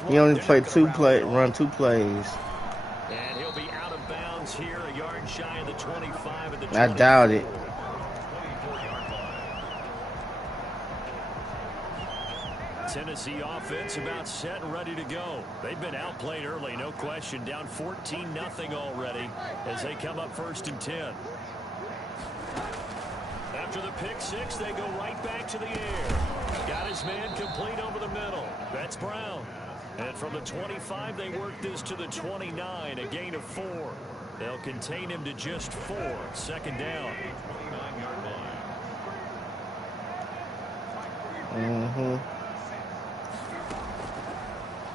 He only played 2 plays. And he'll be out of bounds here, a yard shy of the 25 at the 24. I doubt it. Tennessee offense about set and ready to go. They've been outplayed early, no question. Down 14-0 already as they come up 1st and 10. After the pick six, they go right back to the air. Got his man complete over the middle. That's Brown. And from the 25, they work this to the 29, a gain of 4. They'll contain him to just 4. 2nd down.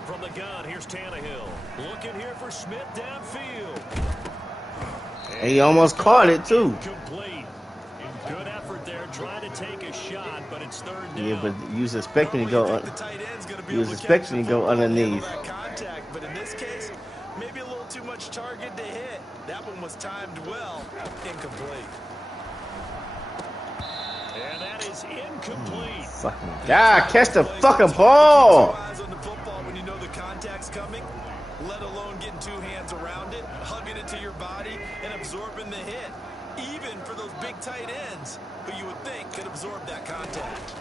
From the gun, here's Tannehill. Looking here for Smith downfield. And he almost caught it, too. Complete. Good effort there, trying to take a shot, but it's 3rd down. Yeah, but you was expecting to go underneath. Contact, but in this case, maybe a little too much target to hit. That one was timed well. Incomplete. And that is incomplete. Fucking God, catch the fucking ball. Eyes on the football when you know the contact's coming, let alone getting 2 hands around it, hugging it to your body, and absorbing the hit. Even for those big tight ends who you would think could absorb that contact.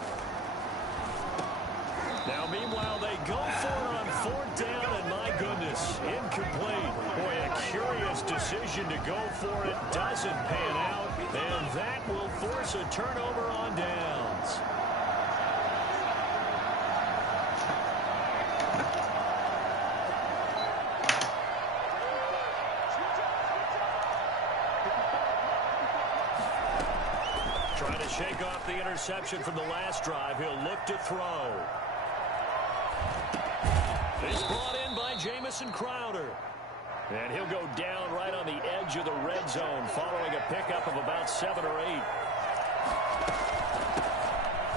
Now, meanwhile, they go for it on 4th down, and my goodness, incomplete. Boy, a curious decision to go for it. Doesn't pan out, and that will force a turnover on downs. Trying to shake off the interception from the last drive. He'll look to throw. It's brought in by Jamison Crowder. And he'll go down right on the edge of the red zone following a pickup of about 7 or 8.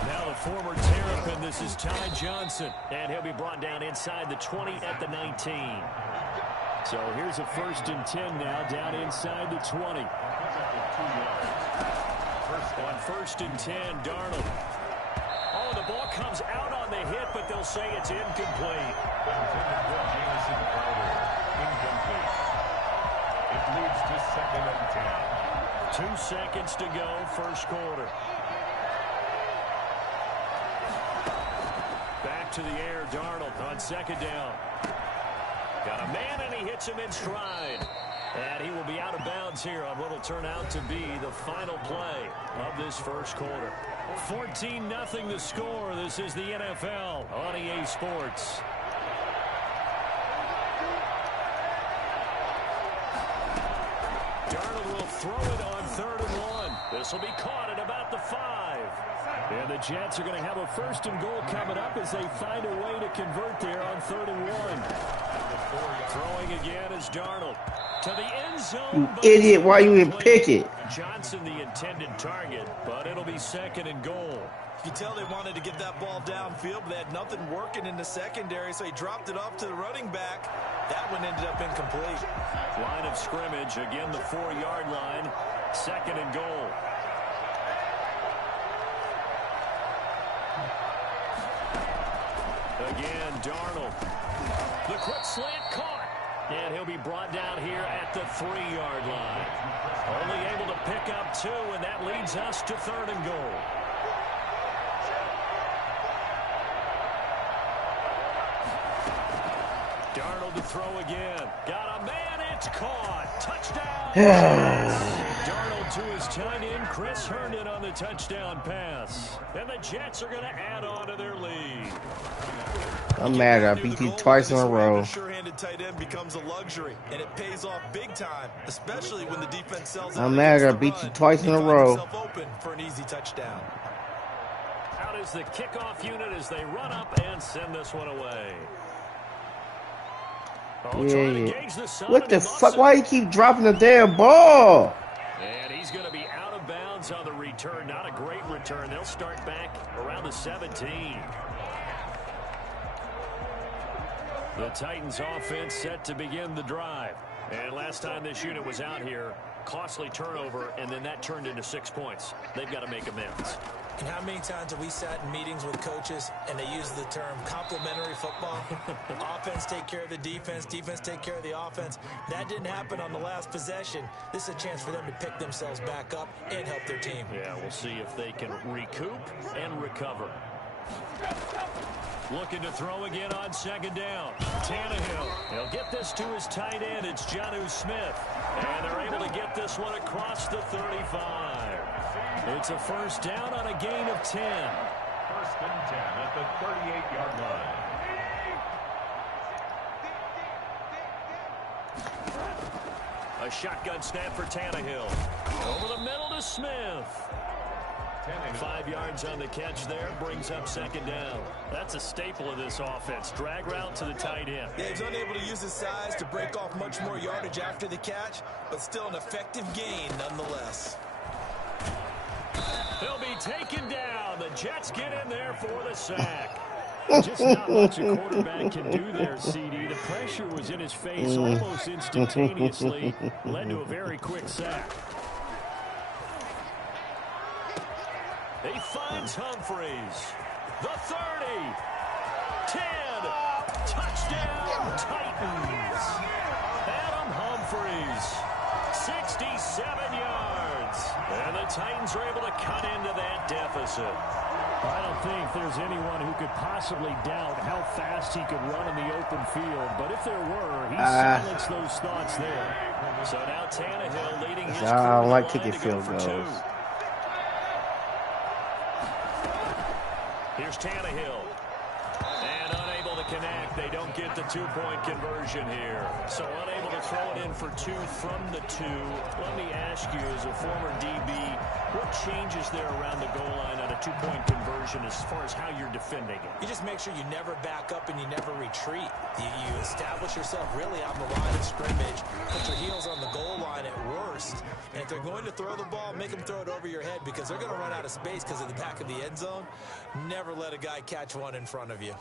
Now the former Terrapin, this is Ty Johnson. And he'll be brought down inside the 20 at the 19. So here's a 1st and 10 now down inside the 20. On 1st and 10, Darnold. Oh, the ball comes out on the hit, but they'll say it's incomplete. Incomplete. It leads to 2nd and 10. 2 seconds to go, 1st quarter. Back to the air, Darnold on 2nd down. Got a man, and he hits him in stride. And he will be out of bounds here on what will turn out to be the final play of this 1st quarter. 14-0 the score. This is the NFL on EA Sports. Darnold will throw it on 3rd and 1. This will be caught at about the 5. And the Jets are going to have a 1st and goal coming up as they find a way to convert there on 3rd and 1. Throwing again is Darnold. To the end zone. You idiot, why you didn't pick it? Johnson the intended target, but it'll be 2nd and goal. You can tell they wanted to get that ball downfield, but they had nothing working in the secondary, so he dropped it off to the running back. That one ended up incomplete. Line of scrimmage, again the 4-yard line. 2nd and goal. Again, Darnold. The quick slant caught. And he'll be brought down here at the 3-yard line. Only able to pick up 2, and that leads us to 3rd and goal. Darnold to throw again. Got a man, it's caught. Touchdown. Darnold to his tight end, Chris Herndon on the touchdown pass. And the Jets are going to add on to their lead. I'm mad I beat you twice in a row. Sure-handed tight end becomes a luxury, and it pays off big time, especially when the defense sells. I'm mad I beat you twice in a row. Open for an easy touchdown. Out is the kickoff unit as they run up and send this one away. Yeah. What the fuck? Why you keep dropping the damn ball? And he's going to be out of bounds on the return. return. Not a great return. They'll start back around the 17. The Titans offense set to begin the drive. And last time this unit was out here, costly turnover, and then that turned into 6 points. They've got to make amends. And how many times have we sat in meetings with coaches and they use the term complementary football? Offense take care of the defense, defense take care of the offense. That didn't happen on the last possession. This is a chance for them to pick themselves back up and help their team. Yeah, we'll see if they can recoup and recover. Looking to throw again on second down. Tannehill. He'll get this to his tight end. It's Jonnu Smith. And they're able to get this one across the 35. It's a first down on a gain of 10. First and 10 at the 38-yard line. A shotgun snap for Tannehill. Over the middle to Smith. 5 yards on the catch there, brings up second down. That's a staple of this offense. Drag route to the tight end. Yeah, he's unable to use his size to break off much more yardage after the catch, but still an effective gain nonetheless. He'll be taken down. The Jets get in there for the sack. Just not much a quarterback can do there, CD. The pressure was in his face almost instantaneously. Led to a very quick sack. He finds Humphreys. The 30. 10. Touchdown, Titans. Adam Humphreys. 67 yards. And the Titans are able to cut into that deficit. I don't think there's anyone who could possibly doubt how fast he could run in the open field. But if there were, he silenced those thoughts there. So now Tannehill leading his I don't like crew kicking to go field for 2. goals. Here's Tannehill. And unable to connect. They don't get the 2-point conversion here. So unable to throw it in for 2 from the 2. Let me ask you, as a former DB, what changes there around the goal line on a 2-point conversion as far as how you're defending it? You just make sure you never back up and you never retreat. You establish yourself really on the line of scrimmage, put your heels on the goal line at worst. And if they're going to throw the ball, make them throw it over your head because they're going to run out of space because of the back of the end zone. Never let a guy catch one in front of you.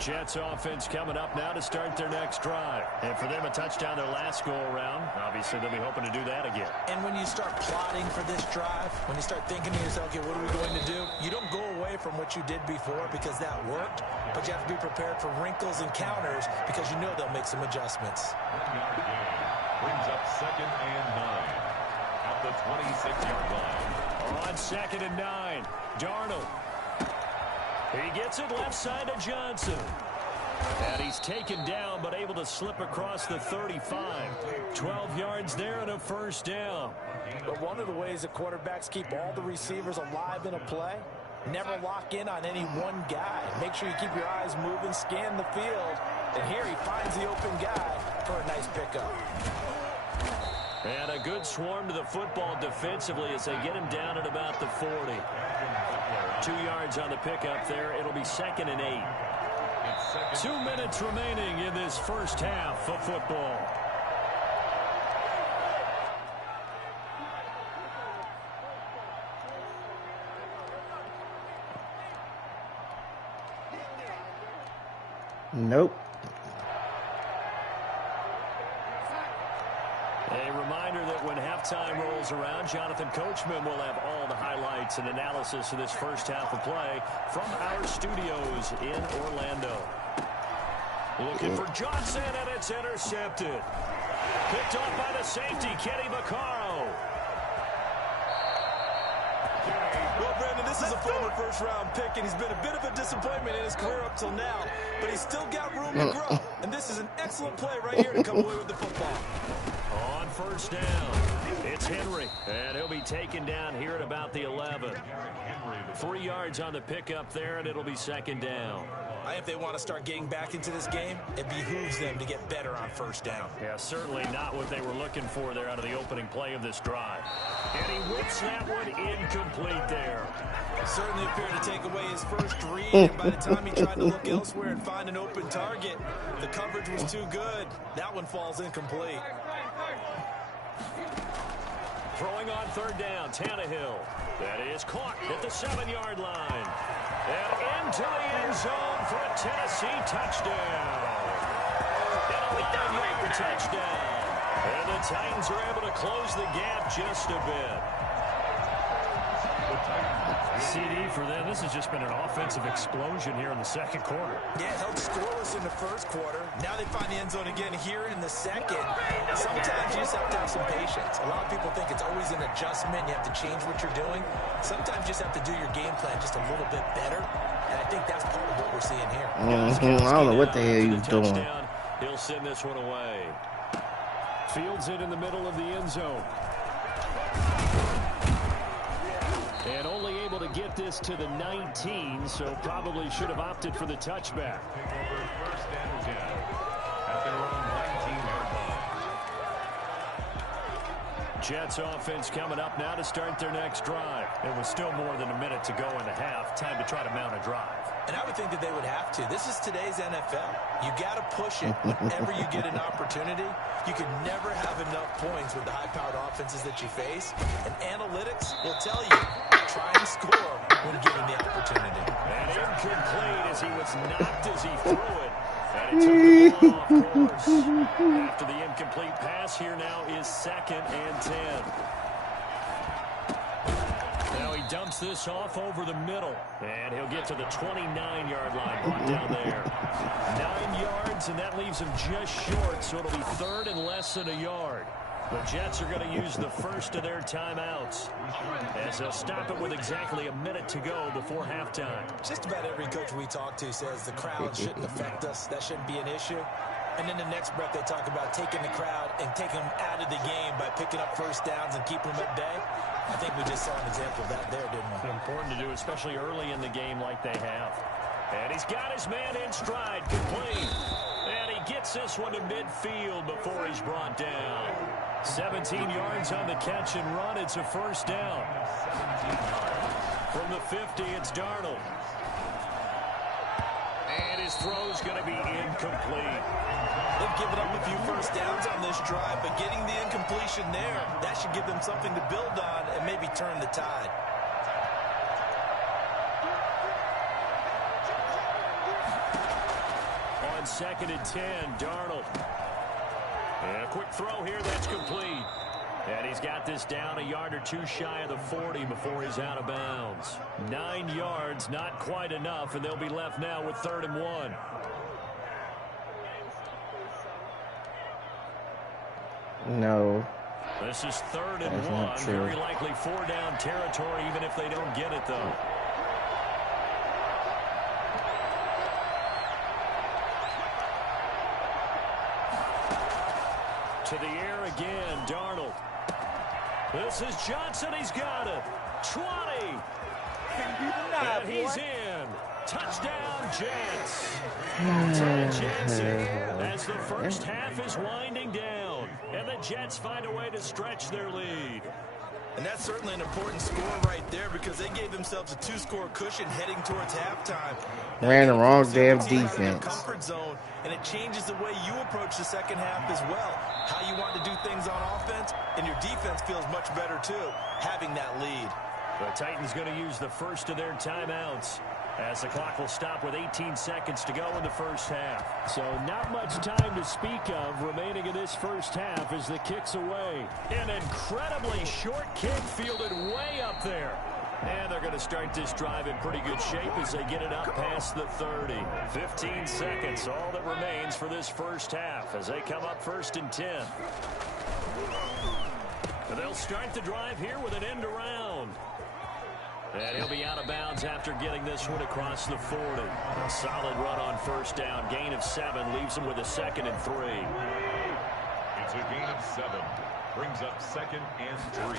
Jets offense coming up now to start their next drive. And for them, a touchdown their last go-around. Obviously, they'll be hoping to do that again. And when you start plotting for this drive, when you start thinking to yourself, okay, what are we going to do? You don't go away from what you did before because that worked, but you have to be prepared for wrinkles and counters because you know they'll make some adjustments. 1-yard gain brings up second and 9 at the 26-yard line. On second and 9, Darnold. He gets it left side to Johnson. And he's taken down, but able to slip across the 35. 12 yards there and a first down. But one of the ways that quarterbacks keep all the receivers alive in a play, never lock in on any one guy. Make sure you keep your eyes moving, scan the field. And here he finds the open guy for a nice pickup. And a good swarm to the football defensively as they get him down at about the 40. 2 yards on the pickup there. It'll be second and 8. 2 minutes remaining in this first half of football. Nope. A reminder that when halftime rolls around, Jonathan Coachman will have all the highlights and analysis of this first half of play from our studios in Orlando. Looking for Johnson, and it's intercepted. Picked off by the safety, Kenny Vaccaro. Well, Brandon, this is a former first-round pick, and he's been a bit of a disappointment in his career up till now. But he's still got room to grow. And this is an excellent play right here to come away with the football. On first down. It's Henry, and he'll be taken down here at about the 11. 3 yards on the pickup there, and it'll be second down. If they want to start getting back into this game, it behooves them to get better on first down. Yeah, certainly not what they were looking for there out of the opening play of this drive. And he whips that one incomplete there. Certainly appeared to take away his first read, and by the time he tried to look elsewhere and find an open target, the coverage was too good. That one falls incomplete. Throwing on third down, Tannehill. That is caught at the 7-yard line. And into the end zone for a Tennessee touchdown. And a 9-yard touchdown. And the Titans are able to close the gap just a bit. CD for them. This has just been an offensive explosion here in the second quarter. Yeah, held scoreless in the first quarter. Now they find the end zone again here in the second. Sometimes you just have to have some patience. A lot of people think it's always an adjustment. You have to change what you're doing. Sometimes you just have to do your game plan just a little bit better. And I think that's part of what we're seeing here. I don't know what the hell he's doing. He'll send this one away. Fields it in the middle of the end zone. And only able to get this to the 19, so probably should have opted for the touchback. First and 10 at their own 19-yard line. Jets offense coming up now to start their next drive. It was still more than a minute to go in the half. Time to try to mount a drive. And I would think that they would have to. This is today's NFL. You got to push it whenever you get an opportunity. You can never have enough points with the high-powered offenses that you face. And analytics will tell you, try and score when given the opportunity. And incomplete as he was knocked as he threw it. And it took the ball off course. After the incomplete pass, here now is 2nd and 10. Now he dumps this off over the middle. And he'll get to the 29-yard line, brought down there. 9 yards, and that leaves him just short, so it'll be 3rd and less than a yard. The Jets are going to use the first of their timeouts as they'll stop it with exactly a minute to go before halftime. Just about every coach we talk to says the crowd shouldn't affect us. That shouldn't be an issue. And in the next breath, they talk about taking the crowd and taking them out of the game by picking up first downs and keeping them at bay. I think we just saw an example of that there, didn't we? Important to do, especially early in the game like they have. And he's got his man in stride, complete. And he gets this one to midfield before he's brought down. 17 yards on the catch and run. It's a first down. From the 50, it's Darnold. And his throw's going to be incomplete. They've given up a few first downs on this drive, but getting the incompletion there, that should give them something to build on and maybe turn the tide. On 2nd and 10, Darnold. And a quick throw here, that's complete. And he's got this down a yard or two shy of the 40 before he's out of bounds. 9 yards, not quite enough, and they'll be left now with 3rd and 1. No. This is 3rd and 1. Very likely 4-down territory, even if they don't get it, though. To the air again, Darnold. This is Johnson. He's got it. 20. And he's in. Touchdown, Jets. Jets as the first half is winding down. And the Jets find a way to stretch their lead. And that's certainly an important score right there because they gave themselves a 2-score cushion heading towards halftime. Ran the wrong damn defense. Comfort zone, and it changes the way you approach the second half as well. How you want to do things on offense, and your defense feels much better too, having that lead. The Titans going to use the first of their timeouts as the clock will stop with 18 seconds to go in the first half. So not much time to speak of remaining in this first half as the kick's away. An incredibly short kick fielded way up there. And they're going to start this drive in pretty good shape as they get it up past the 30. 15 seconds, all that remains for this first half as they come up 1st and 10. And they'll start the drive here with an end around. And he'll be out of bounds after getting this one across the 40. A solid run on first down. Gain of 7 leaves him with a 2nd and 3. It's a gain of 7. Brings up 2nd and 3.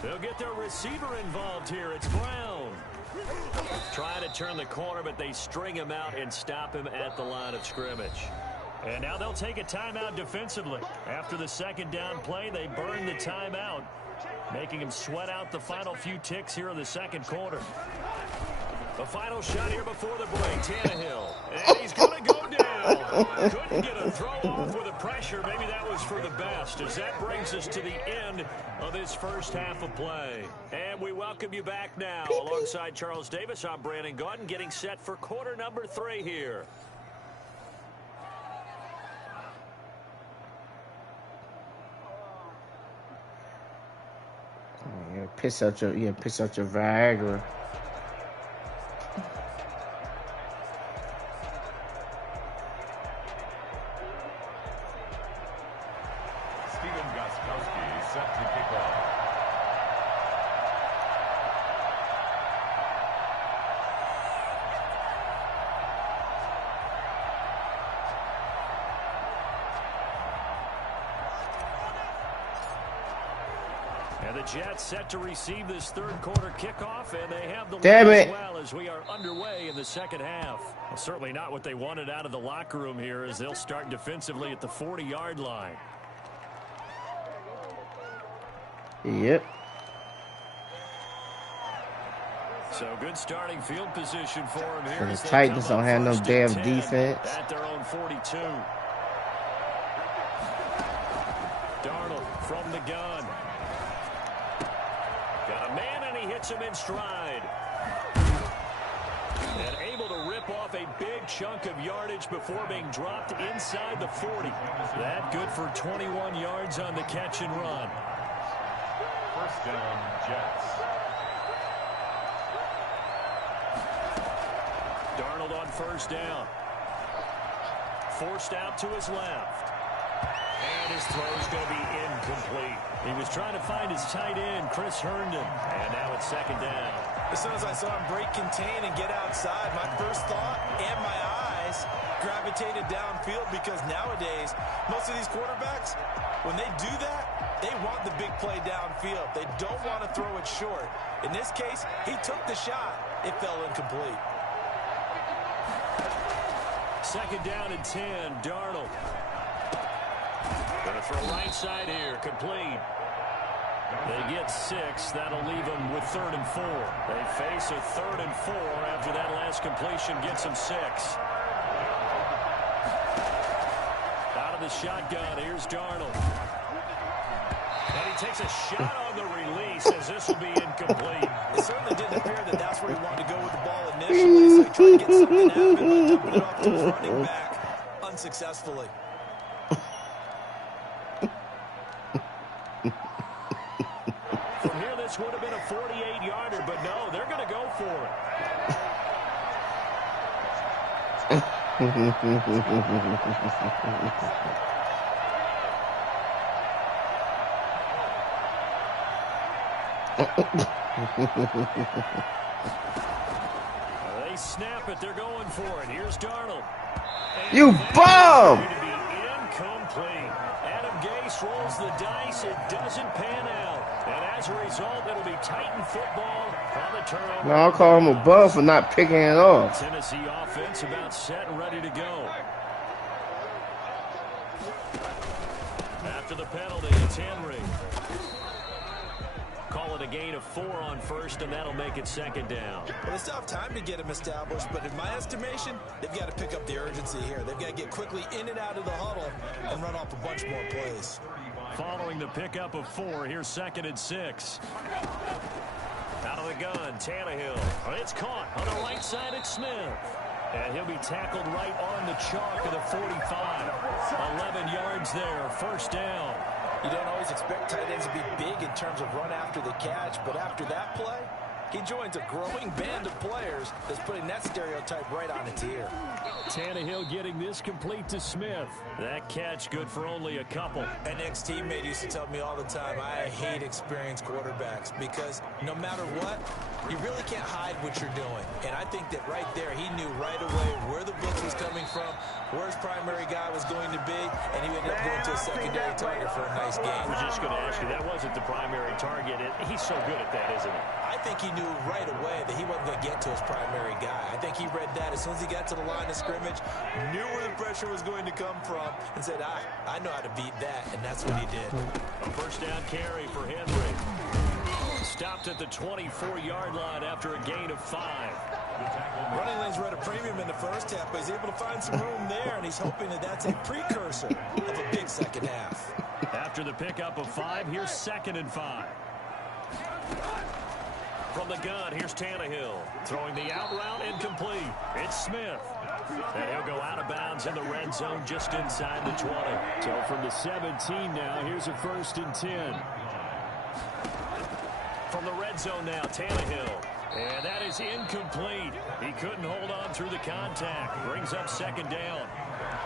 They'll get their receiver involved here. It's Brown. Trying to turn the corner, but they string him out and stop him at the line of scrimmage. And now they'll take a timeout defensively. After the 2nd down play, they burn the timeout, making him sweat out the final few ticks here in the 2nd quarter. The final shot here before the break, Tannehill. And he's going to go down. Couldn't get a throw off with the pressure. Maybe that was for the best, as that brings us to the end of this first half of play. And we welcome you back now. Alongside Charles Davis, I'm Brandon Gaudin, getting set for quarter number 3 here. Piss out your Viagra. Set to kick off. And the Jets set to receive this 3rd quarter kickoff, and they have the lead as well as we are underway in the 2nd half. Well, certainly not what they wanted out of the locker room here, as they'll start defensively at the 40-yard line. Yep. So good starting field position for him here. The Titans don't have no damn defense. At their own 42. Darnold from the gun. Got a man, and he hits him in stride. And able to rip off a big chunk of yardage before being dropped inside the 40. That good for 21 yards on the catch and run. First down, Jets. Darnold on first down. Forced out to his left. And his throw is going to be incomplete. He was trying to find his tight end, Chris Herndon. And now it's 2nd down. As soon as I saw him break contain and get outside, my first thought and my eyes gravitated downfield, because nowadays, most of these quarterbacks, when they do that, they want the big play downfield. They don't want to throw it short. In this case, he took the shot. It fell incomplete. 2nd down and 10, Darnold. Going to throw right side here, complete. They get 6. That'll leave them with 3rd and 4. They face a 3rd and 4 after that last completion gets them 6. Out of the shotgun, here's Darnold. And he takes a shot on the release, as this will be incomplete. It certainly didn't appear that that's where he wanted to go with the ball initially, so he tried to get something out of it by dumping it off to his running back unsuccessfully. From here, this would have been a 48-yarder, but no, they're going to go for it. They snap it. They're going for it. Here's Darnold. And you bum! To be incomplete. Adam Gase rolls the dice. It doesn't pan out. And as a result, it'll be Titan football on the turnover. No, I'll call him a bum for not picking it off. Tennessee offense about set and ready to go. After the penalty, it's Henry. Call it a gain of 4 on first, and that'll make it 2nd down. Well, they still have time to get him established, but in my estimation, they've got to pick up the urgency here. They've got to get quickly in and out of the huddle and run off a bunch more plays. Following the pickup of 4, here's 2nd and 6. Out of the gun, Tannehill. It's caught on the right side at Smith. And he'll be tackled right on the chalk of the 45. 11 yards there, first down. You don't always expect tight ends to be big in terms of run after the catch, but after that play, he joins a growing band of players that's putting that stereotype right on its ear. Tannehill getting this complete to Smith. That catch good for only a couple. An ex-teammate used to tell me all the time, I hate experienced quarterbacks because no matter what, you really can't hide what you're doing. And I think that right there, he knew right away where the blitz was coming from, where his primary guy was going to be, and he ended up going to a secondary target for a nice game. I was just going to ask you, that wasn't the primary target. He's so good at that, isn't he? I think he knew right away that he wasn't going to get to his primary guy. I think he read that as soon as he got to the line of scrimmage, knew where the pressure was going to come from, and said, I know how to beat that, and that's what he did. A first down carry for Henry. Stopped at the 24-yard line after a gain of 5. Running lanes were at a premium in the first half, but he's able to find some room there, and he's hoping that that's a precursor of a big second half. After the pickup of 5, here's 2nd and 5. From the gun, here's Tannehill. Throwing the out route, incomplete. It's Smith. And he'll go out of bounds in the red zone just inside the 20. So from the 17 now, here's a 1st and 10. From the red zone now, Tannehill. And that is incomplete. He couldn't hold on through the contact. Brings up 2nd down.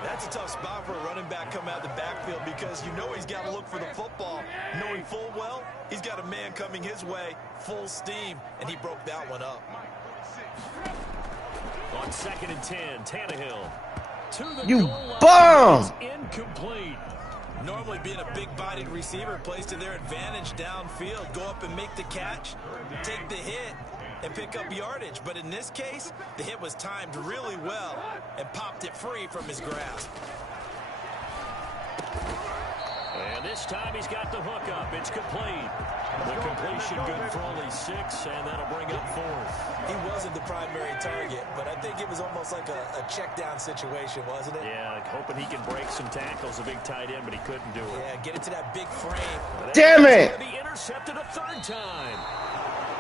That's a tough spot for a running back coming out of the backfield because you know he's got to look for the football, knowing full well he's got a man coming his way, full steam, and he broke that one up. On 2nd and 10, Tannehill. To the You goal bum! line. Incomplete. Normally being a big-bodied receiver plays to their advantage downfield. Go up and make the catch, take the hit, and pick up yardage. But in this case, the hit was timed really well and popped it free from his grasp. And this time he's got the hookup. It's complete. The completion good for only 6, and that'll bring up 4th. He wasn't the primary target, but I think it was almost like a check-down situation, wasn't it? Yeah, like hoping he can break some tackles, a big tight end, but he couldn't do it. Yeah, get it to that big frame. Damn it! Be intercepted a 3rd time.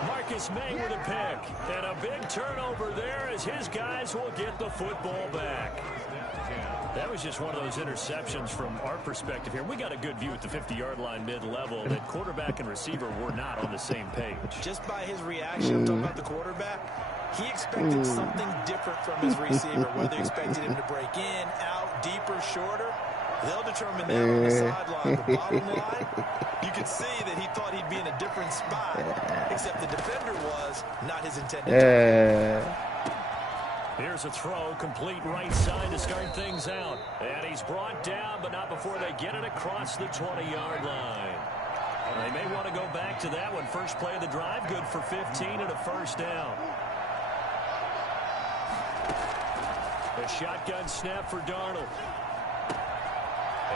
Marcus May with a pick. And a big turnover there as his guys will get the football back. That was just one of those interceptions from our perspective here. We got a good view at the 50-yard line mid-level that quarterback and receiver were not on the same page. Just by his reaction, I'm talking about the quarterback, he expected something different from his receiver, whether he expected him to break in, out, deeper, shorter. They'll determine that on the sideline. The bottom line, you could see that he thought he'd be in a different spot, except the defender was not his intended target. Here's a throw, complete right side to start things out. And he's brought down, but not before they get it across the 20-yard line. They may want to go back to that one. First play of the drive, good for 15 and a 1st down. A shotgun snap for Darnold.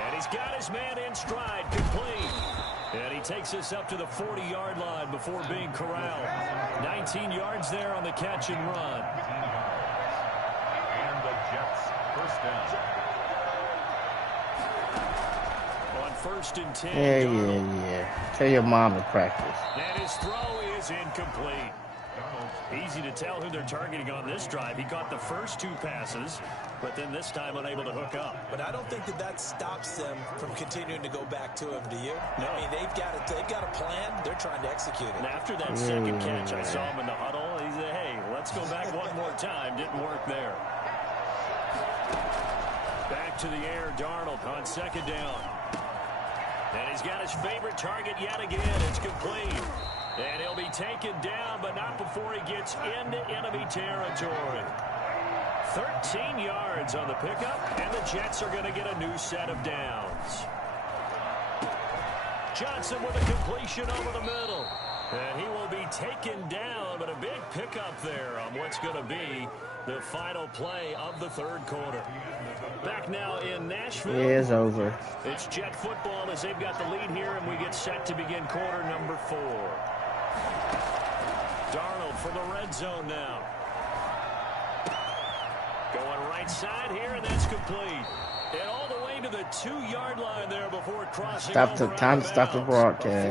And he's got his man in stride, complete. And he takes us up to the 40-yard line before being corralled. 19 yards there on the catch and run. And the Jets, 1st down. On 1st and 10. Yeah. Tell your mom to practice. And his throw is incomplete. Easy to tell who they're targeting on this drive. He caught the first 2 passes, but then this time unable to hook up. But I don't think that stops them from continuing to go back to him, do you? No. I mean, they've got a plan. They're trying to execute it. And after that second catch, I saw him in the huddle. He said, hey, let's go back one more time. Didn't work there. Back to the air, Darnold on 2nd down. And he's got his favorite target yet again. It's complete. And he'll be taken down, but not before he gets into enemy territory. 13 yards on the pickup, and the Jets are going to get a new set of downs. Johnson with a completion over the middle. And he will be taken down, but a big pickup there on what's going to be the final play of the 3rd quarter. Back now in Nashville. Yeah, it's over. It's Jet football as they've got the lead here, and we get set to begin quarter number 4. Darnold for the red zone now. Going right side here, and that's complete. And all the way to the 2-yard line there before crossing. Time to stop the broadcast.